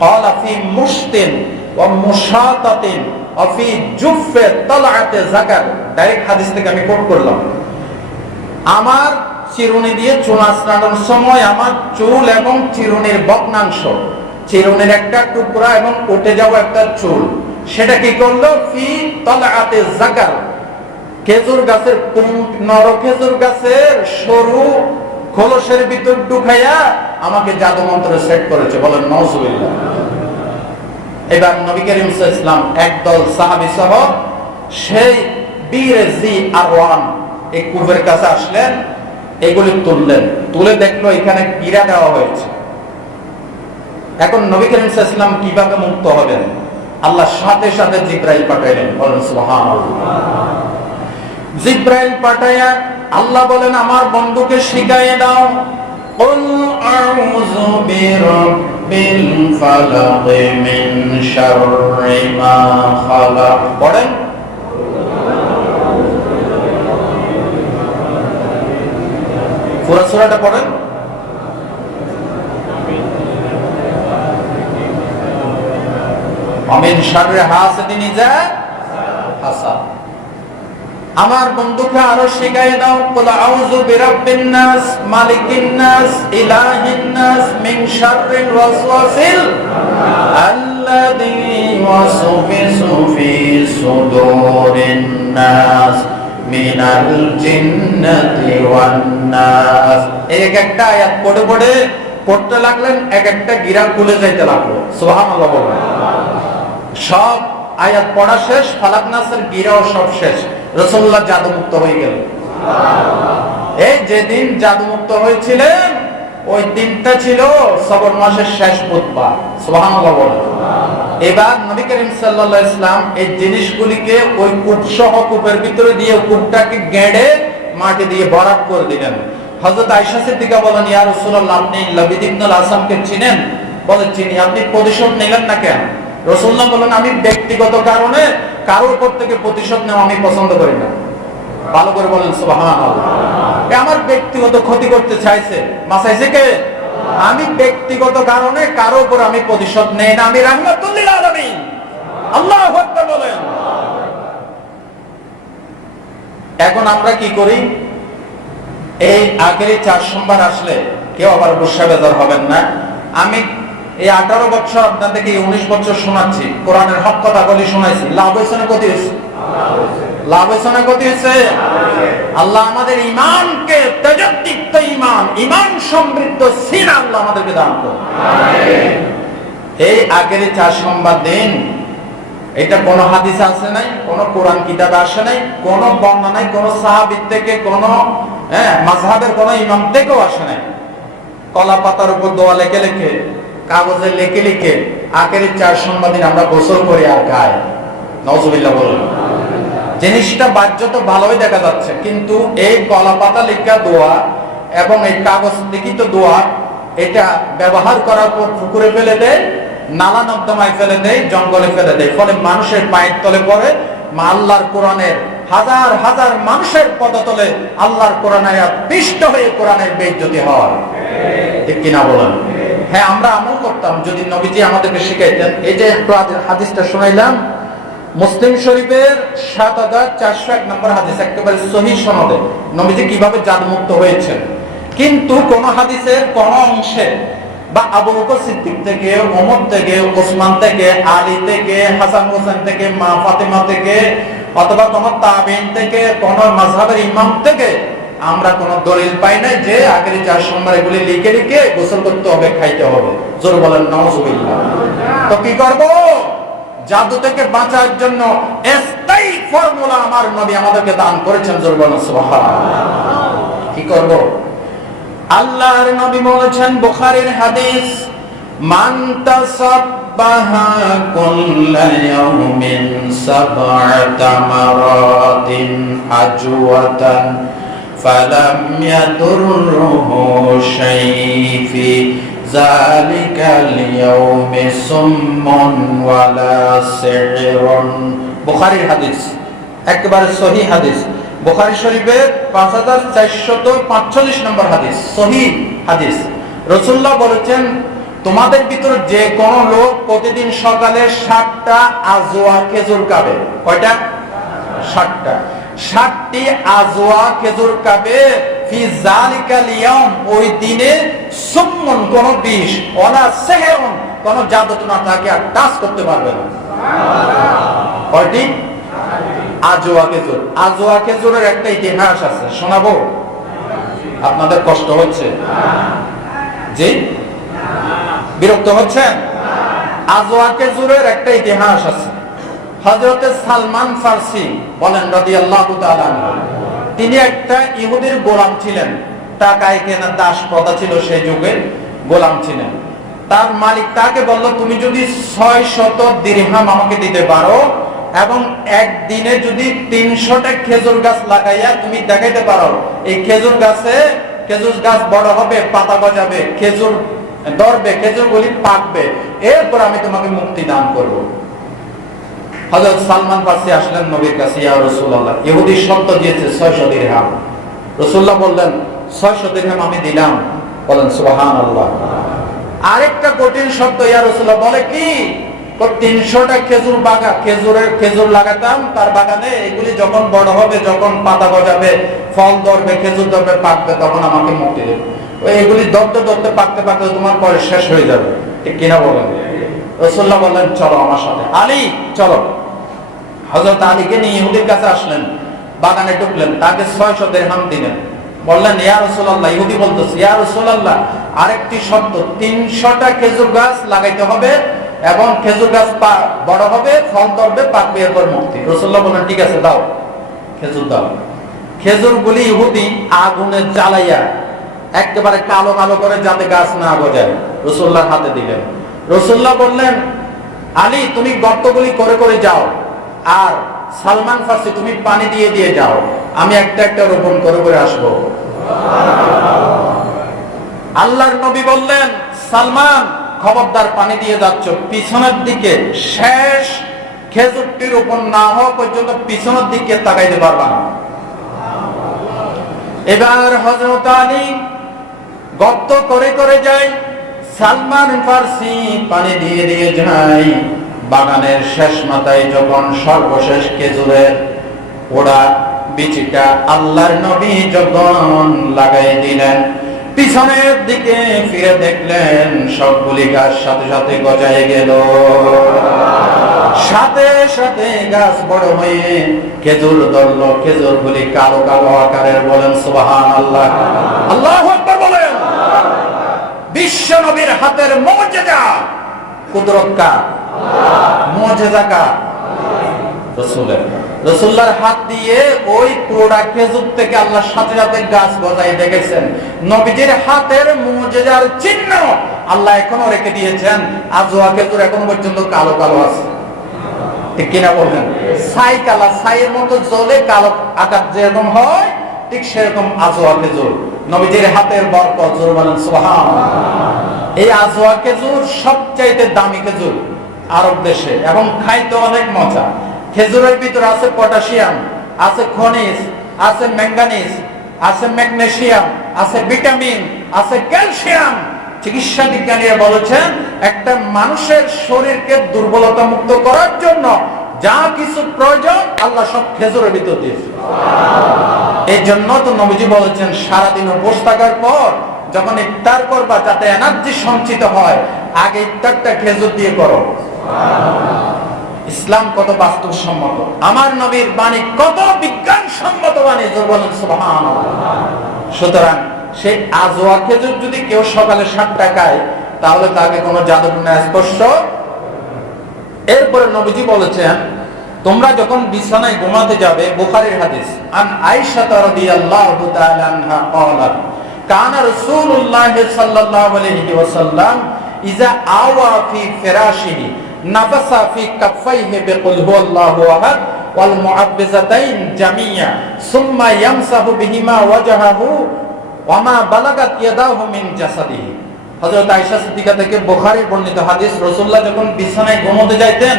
ক্বালা ফি মুশতিন ওয়া মুশাতাতিন ওয়া ফি জুফফে তালআতে যাকার। ডাইরেক্ট হাদিস থেকে আমি কোট করলাম। আমার চিরুনি দিয়ে চুল আঁচড়ানোর সময় আমার চুল এবং চিরুনির ভগ্নাংশ, চিরুনির একটা টুকরা এবং উঠে যাওয়া একটা চুল, সেটা কি করলো? ফি তালআতে যাকার, খেজুর গাছের নর খেজুর গাছের সরু খোলসের ভিতর ঢুকাইয়া আমাকে জাদু মন্ত্রে সেট করেছে, বলেন নাউজুবিল্লাহ। এবার নবী করিম সাল্লাল্লাহু আলাইহি ওয়াসাল্লাম একদল সাহাবী সহ সেই বীর জি আরওয়ান এই কূপের কাছে আসলেন, এগুলি তুললেন, তুলে দেখলো এখানে গিরা দেওয়া হয়েছে। এখন নবী করিম সাল্লাল্লাহু আলাইহি ওয়াসাল্লাম কিভাবে মুক্ত হবেন? আল্লাহ সাথে সাথে জিবরাইল পাঠাইলেন, বলেন সুবহানাল্লাহ। জিবরাইল পাঠাইয়া আল্লাহ বলেন আমার বন্ধুকে শিখাইয়ে দাও, কুল আউযু বিরাব্বিল ফালাক মিন শাররি মা খালাক। পড়েন, পুরো সূরাটা পড়েন। আমিন শাররি হাসিদিন ইযা হাসাদ। আমার বন্ধুকে আরো শিখাইয়ে দাও, কুল আউযু বিরাব্বিন নাস মালিকিন নাস ইলাহিন নাস মিন শাররিল ওয়াসওয়াসিল আল্লাযী ইউওয়াসওয়িসু ফি সুদুরিন নাস মিনাল জিন্নাতি ওয়ান নাস। এক একটা আয়াত পড়ে পড়ে পড়তে লাগলেন, এক একটা গিরা খুলে যাইতে লাগলো। সুবহানাল্লাহ বলুন। সব আয়াত পড়া শেষ, ফালাক নাসের গিরাও সব শেষ, রাসূলুল্লাহ জাদু মুক্ত হয়ে গেল। এই যেদিন জাদু মুক্ত হয়েছিলেন ওই দিনটা ছিল সবর মাসের শেষ বুধবার। সুবহানাল্লাহ বলেন। এবার নবী করিম সাল্লাল্লাহু আলাইহি ওয়াসাল্লাম এই জিনিসগুলিকে ওই কূপ সহ কূপের ভিতরে দিয়ে কূপটাকে গেড়ে মাটি দিয়ে ভরাট করে দিলেন। হযরত আয়েশা সিদ্দিকা বলেন, ইয়া রাসূলুল্লাহ আপনি লাবিদ ইবনে আল-আসামকে চিনেন? বলে চিনি। আপনি প্রতিশোধ নিলেন না কেন? রাসূলুল্লাহ বলেন, আমি ব্যক্তিগত কারণে কারোর উপর থেকে প্রতিশোধ নেওয়া আমি পছন্দ করি না। ভালো করে বলেন সুবহানাল্লাহ। আমার ব্যক্তিগত ক্ষতি করতে চাইছে, মাসাইছে কে? আমি ব্যক্তিগত কারণে কারোর উপর আমি প্রতিশোধ নেই না, আমি রাহমাতুল লিল আলামিন। আল্লাহু আকবার বলেন। এখন আমরা কি করি? এই আগের 4 সোমবার আসলে কেউ আবার গুসা বেজার হবেন না, আমি এই 18 বছর আপনাদেরকে 19 বছর শোনাচ্ছি, কোরআনের হক কথা বলি শোনাইছি। লাভ হয়েছে না ক্ষতি হয়েছে? লাভ হয়েছে না ক্ষতি হয়েছে? আল্লাহ আমাদের ঈমানকে তেজদীপ্ত ঈমান, ঈমান সমৃদ্ধ সিনা আল্লাহ আমাদেরকে দান করুন। এই আগের 4 সোমবার দিন এটা কোন হাদিসে আছে নাই, কোন কোরআন কিতাবে আসে নাই, কোন বর্ণনা নাই, কোন সাহাবী থেকে, কোন মাযহাবের কোন ইমাম থেকেও আসে নাই। কলা পাতার উপর দোয়া লিখে লিখে, কাগজে লিখে লিখে আখেরি 4 সোমবার দিন আমরা গোসল করি আর গাই। নাউজুবিল্লাহ বলুন। জিনিসটা বাহ্যত ভালোই দেখা যাচ্ছে, কিন্তু এই কলা পাতা লেখা দোয়া এবং এই কাগজ লিখিত দোয়া এটা ব্যবহার করার পর পুকুরে ফেলে দেয়, নালা নর্দমায় ফেলে দেয়, জঙ্গলে ফেলে দেয়, ফলে মানুষের পায়ের তলে পড়ে। আল্লাহর কোরআনের হাজার হাজার মানুষের পদতলে আল্লাহর কোরআন আয়াত পিষ্ট হয়ে কোরআনের বেইজ্জতি হয়। ঠিক কিনা বলেন? হ্যাঁ, আমরা আমল করতাম যদি নবীজি আমাদেরকে শিখাইতেন। এই যে হাদিসটা শোনাইলাম, মুসলিম শরীফের ৭৪০১ নম্বর হাদিস, একেবারে সহিহ সনদে নবীজি কিভাবে জাদুমুক্ত হয়েছেন। কিন্তু কোন হাদিসের কোন অংশে বা আবু বকর সিদ্দিক থেকে, ওমর থেকে, ওসমান থেকে, আলী থেকে, হাসান হোসেন থেকে, মা ফাতেমা থেকে, অথবা কোন তাবেঈন থেকে, কোন মাযহাবের ইমাম থেকে আমরা কোন দলিল পাই নাই যে আগের 4 সোমবার এগুলি লিখে লিখে গোসল করতে হবে, খাইতে হবে। জোর বলেন নাউজুবিল্লাহ। তো কি করব? জাদু থেকে বাঁচার জন্য স্থায়ী ফর্মুলা আমার নবী আমাদেরকে দান করেছেন। জোর বলেন সুবহানাল্লাহ। কি করব? আল্লাহর নবী বলেছেন, বুখারীর হাদিস, মান তাসাব্বাহা কুল্লা ইয়াউমিন সাব'আতা মারাতিন আজওয়াতান ফালাম ইয়াদুররুহু শাইফি যালিকাল ইয়াউমি সুম্মুন ওয়ালা সিহরুন। বুখারীর হাদিস, একেবারে সহিহ হাদিস। বুখারী শরীফের ৫৪৪৫ নম্বর হাদিস, সহিহ হাদিস। রাসূলুল্লাহ বলেছেন, তোমাদের ভিতর যে কোন লোক প্রতিদিন সকালে ৭টা আজওয়া খেজুর খাবে। কয়টা? ৭টা। ৭টি আজওয়া খেজুর খাবে, ফি যালিকাল ইয়াউম, ওই দিনে, সুম্মুন, কোন বিষ, ওয়ালা সিহরুন, কোন জাদুটনা তাকে আর টাচ করতে পারবে না। কয়টি? আজওয়া খেজুর। আজওয়া খেজুরের একটা ইতিহাস আছে, শোনাবো? আপনাদের কষ্ট হচ্ছে? জি, বিরক্ত হচ্ছেন? আজওয়া খেজুরের একটা ইতিহাস আছে। হযরতে সালমান ফার্সি বলেন রাদিয়াল্লাহু তাআলা আনহু, তিনি একটা ইহুদির গোলাম ছিলেন। টাকায় কেনা দাস প্রথা ছিল সেই যুগে, গোলাম ছিলেন। তার মালিক তাকে বলল, তুমি যদি 600 দিরহাম আমাকে দিতে পারো এবং একদিনে যদি 300টা খেজুর গাছ লাগাইয়া তুমি দেখাইতে পারো এই খেজুর গাছ বড় হবে, পাতা গজাবে, খেজুর ধরবে, খেজুরগুলি পাকবে, এরপর আমি তোমাকে মুক্তি দান করব। হযরত সালমান ফার্সি আসলেন নবীর কাছে, ইয়া রাসূলুল্লাহ, ইহুদি শর্ত দিয়েছে 600 দিরহাম। রাসূলুল্লাহ বললেন, 600 দিরহাম আমি দিলাম। বলেন সুবহানাল্লাহ। আরেকটা কঠিন শর্ত ইয়া রাসূলুল্লাহ, বলে কি? 300টা খেজুর লাগাতাম তার বাগানে, এগুলি যখন বড় হবে, যখন পাতা গজাবে, ফল ধরবে, খেজুর ধরবে, পাকবে, তখন আমাকে মুক্তি দেবে। এগুলি ধরতে পাকতে তোমার পরে শেষ হয়ে যাবে, ঠিক কিনা বলেন? রাসূলুল্লাহ বললেন, চলো আমার সাথে, আলী চলো। হযরত আলীকে নিয়ে ইহুদির কাছে আসলেন, বাগানে ঢুকলেন, তাকে 600 দিরহাম দিলেন। বললেন, ইয়া রাসূলুল্লাহ, ইহুদি বলতেছে, ইয়া রাসূলুল্লাহ, আরেকটি শর্ত, 300টা খেজুর গাছ লাগাইতে হবে এবং খেজুর গাছ বড় হবে, ফল ধরবে, পাকবে, এরপর মুক্তি। রাসূলুল্লাহ বললেন, ঠিক আছে, দাও, খেজুর দাও। খেজুরগুলি ইহুদি আগুনে জ্বালাইয়া একেবারে কালো কালো করে, যাতে গাছ না গজায়, রাসূলুল্লাহর হাতে দিলেন। রাসূলুল্লাহ বললেন, আলী তুমি গর্তগুলি করে করে যাও, আর সালমান ফার্সি তুমি পানি দিয়ে দিয়ে যাও, আমি একটা একটা রোপণ করে করে আসবো। আল্লাহর নবী বললেন, সালমান খবরদার, পানি দিয়ে যাচ্ছ, পিছনের দিকে শেষ খেজুরটি রোপণ না হওয়া পর্যন্ত পিছনের দিকে তাকাইতে পারবা না। এবার হযরত আলী গর্ত করে করে যায়, সালমান ফার্সি পানি দিয়ে দিয়ে যায়। বাগানের শেষ মাথায় যখন সর্বশেষ খেজুরের ওড়া বিচিটা আল্লাহর নবী যখন লাগাই দিলেন, পিছনের দিকে ফিরে দেখলেন সবগুলি গাছ সাথে সাথে গজায় গেল। সাথে সাথে গাছ বড় হয়ে খেজুর ধরল, খেজুরগুলি কালো কালো আকারের। বলেন সুবহানাল্লাহ, আল্লাহু আকবার বলেন। বিশ্ব নবীর হাতের মুজিজা, কুদরত কার? মুজিজা কার? রাসূলের। রাসূলুল্লাহর হাত দিয়ে ওই পুরোটা খেজুর থেকে আল্লাহ সাথে সাথে গাছ গজায় দেখেছেন। নবীজির হাতের মুজিজার চিহ্ন আল্লাহ এখনো রেখে দিয়েছেন। আজওয়া খেজুর এখন পর্যন্ত কালো কালো আছে, ঠিক কিনা বলেন? ছাই কালা, ছাইয়ের মতো জ্বলে কালো আকার যেরকম হয়, ঠিক সেরকম আজওয়া খেজুর। নবীজির হাতের বরকত, জোরে বলেন সুবহানাল্লাহ। এই আজওয়া খেজুর সবচাইতে দামি খেজুর আরব দেশে, এবং খাইতে অনেক মজা। খেজুরের ভিতরে আছে পটাশিয়াম, আছে খনিজ, আছে ম্যাঙ্গানিজ, আছে ম্যাগনেসিয়াম, আছে ভিটামিন, আছে ক্যালসিয়াম। চিকিৎসা বিজ্ঞানীরা বলেছেন, একটা মানুষের শরীরকে দুর্বলতা মুক্ত করার জন্য যা কিছু প্রয়োজন আল্লাহ সব খেজুরের ভিতর দিয়েছে। এই জন্য তো নবীজি বলেছেন, সারাদিন উপোস থাকার পর যখন ইফতার করবা, যাতে এনার্জি সঞ্চিত হয়, আগে ইফতারটা খেজুর দিয়ে করো। ইসলাম কত বাস্তবসম্মত, আমার নবীর বাণী কত বিজ্ঞানসম্মত বাণী, বলেন সুবহানাল্লাহ। সুতরাং সেই আজওয়া খেজুর যদি কেউ সকালে 7 টাকায়, তাহলে তাকে কোনো জাদুটনা স্পর্শ। এরপরে নবীজি বলেছেন, তোমরা যখন বিছানায় ঘুমাতে যাবে, বুখারীর হাদিস, আন আয়েশা রাদিয়াল্লাহু তাআলা আনহা ক্বালাত, কানা রাসূলুল্লাহ সাল্লাল্লাহু আলাইহি ওয়াসাল্লাম ইযা আওয়া ফি ফিরাশিহি নাফাসা ফি কাফাইহি বিকুল হুয়াল্লাহু আহাদ ওয়াল মুআব্বিজাতাইন জামিয়া সুম্মা ইয়ামসাহু বিহিমা ওয়াজহাহু ওয়া মা বালাগাত ইয়াদাহু মিন জাসাদিহি। হযরত আয়েশা সিদ্দিকা থেকে বুখারীর বর্ণিত হাদিস, রাসূলুল্লাহ যখন বিছানায় ঘুমোতে যাইতেন,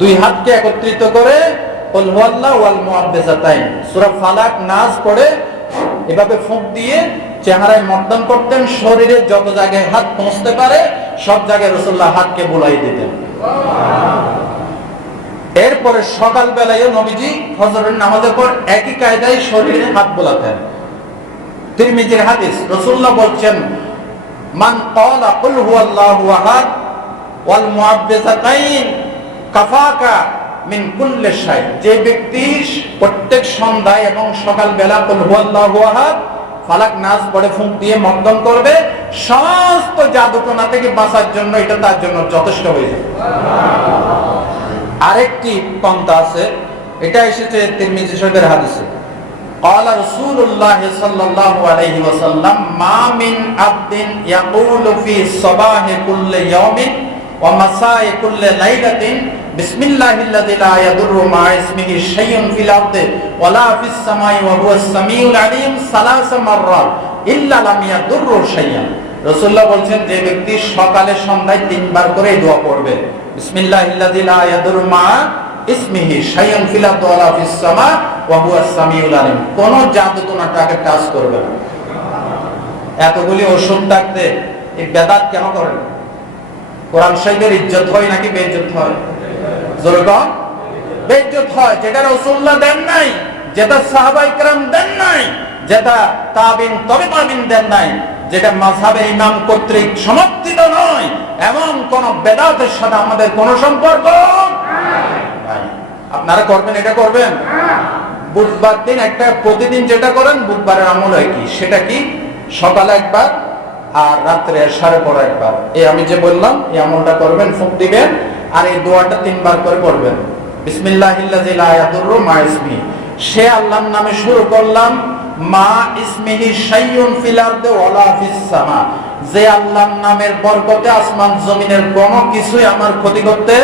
2 হাতকে একত্রিত করে কুল হুয়াল্লাহু ওয়াল মুআব্বিজাতাইন সূরা ফালাক নাস পড়ে এভাবে ফুঁক দিয়ে চেহারায় মর্দন করতেন। শরীরে যত জায়গায় হাত পৌঁছতে পারে সব জায়গায় রাসূলুল্লাহ হাতকে বুলাই দিতেন। এরপরে সকাল বেলায় নবীজি ফজরের নামাজের পর একই কায়দায় শরীরে হাত বোলাতেন। তিরমিজির হাদিস, রাসূলুল্লাহ বলছেন, মান ক্বালা কুল হুয়াল্লাহু আহাদ ওয়াল মুআব্বিজাতাইন কাফাকা মিন কুল্লি শাই, যে ব্যক্তি প্রত্যেক সন্ধ্যায় এবং সকাল বেলা কুল হুয়াল্লাহু আহাদ ফালাক নাস পড়ে ফুঁক দিয়ে মর্দন করবে, সমস্ত জাদুটোনা থেকে বাঁচার জন্য এটা তার জন্য যথেষ্ট হয়ে যাবে। আরেকটি পন্থা আছে, এটা এসেছে তিরমিজি শরীফের হাদিসে। قال رسول الله صلى الله عليه وسلم ما من عبد يقول في صباح كل يوم ومساء كل ليلة بسم الله الذي لا يضر مع اسمه شيء في الأرض ولا في السماء وهو السميع العليم ثلاث مرات إلا لم يضر شيئا। রাসূলুল্লাহ বলেন, যে ব্যক্তি সকালে সন্ধ্যায় 3 বার করে দোয়া পড়বে, বিসমিল্লাহিল্লাযী লা ইয়াদুররু মা ইসমিহি শাইউন ফিল আরদি ওয়ালা ফিস সামা ওয়া হুয়াস সামিউল আলিম, কোন জাদুটোনা তাকে টাচ করবে না। এতগুলি ওষুধ থাকতে এই বেদাত কেন করেন? কোরআন শরীফের ইজ্জত হয় নাকি বেইজ্জত হয়? জোরে কন, বেইজ্জত হয়। যেটা রাসূলুল্লাহ দেন নাই, যেটা সাহাবায়ে কেরাম দেন নাই, যেটা তাবিন তবে তাবিন দেন নাই, যেটা মাযহাবের ইমাম কর্তৃক সমর্থিত নয়, এমন কোন বেদাতের সাথে আমাদের কোনো সম্পর্ক নাই। আপনারা করবেন, এটা করবেন। বুধবার দিন একটা প্রতিদিন যেটা করেন বুধবারের আমল হয় কি, সেটা কি? সকালে একবার আর রাত্রে এশারের পর একবার, এই আমি যে বললাম এই আমলটা করবেন, ফুঁক দিবেন, আর এই দোয়াটা 3 বার করে পড়বেন, বিসমিল্লাহিল্লাযী লা ইয়াদুররু মা ইসমিহি। সে আল্লাহর নামে শুরু করলাম, মা ইসমিহি শাইউন ফিল আরদি ওয়ালা ফিস সামা, যে আল্লাহর নামের বরকতে আসমান জমিনের কোনো কিছুই আমার ক্ষতি করতে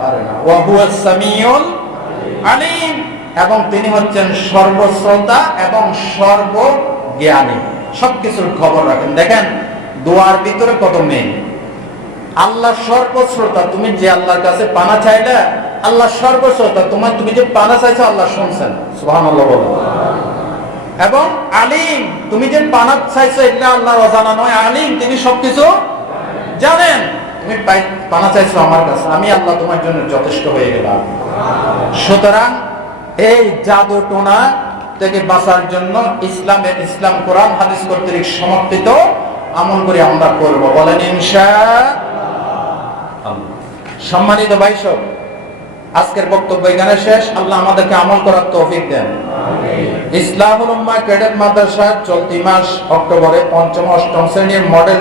পারে না। ওয়া হুয়াস সামিউল আলিম, এবং তিনি হচ্ছেন সর্বশ্রোতা এবং সর্বজ্ঞানী, সবকিছুর খবর রাখেন। দেখেন দোয়ার ভিতরে কত মেন। আল্লাহ সর্বশ্রোতা, তুমি যে আল্লাহর কাছে পানা চাইলে আল্লাহ সর্বশ্রোতা, তুমি যে পানা চাইছো আল্লাহ শুনছেন, সুবহানাল্লাহ বলো। এবং আলিম, তুমি যে পানা চাইছো এটা আল্লাহর অজানা নয়, আলিম, তিনি সবকিছু জানেন। তুমি পানা চাইছো আমার কাছে, আমি আল্লাহ তোমার জন্য যথেষ্ট হয়ে গেলাম। সুতরাং এই জাদু টোনা থেকে বাঁচার জন্য ইসলাম কোরআন হাদিস কর্তৃক সমর্থিত আমল করে আমরা করব, বলেন ইনশাআল্লাহ। সম্মানিত ভাই সব, আজকের বক্তব্য এখানে শেষ। আল্লাহ আমাদেরকে আমল করার তৌফিক দেন। ইসলাহুল উম্মাহ ক্যাডেট মাদ্রাসা চলতি মাস অক্টোবরে 5ম 8ম শ্রেণীর মডেল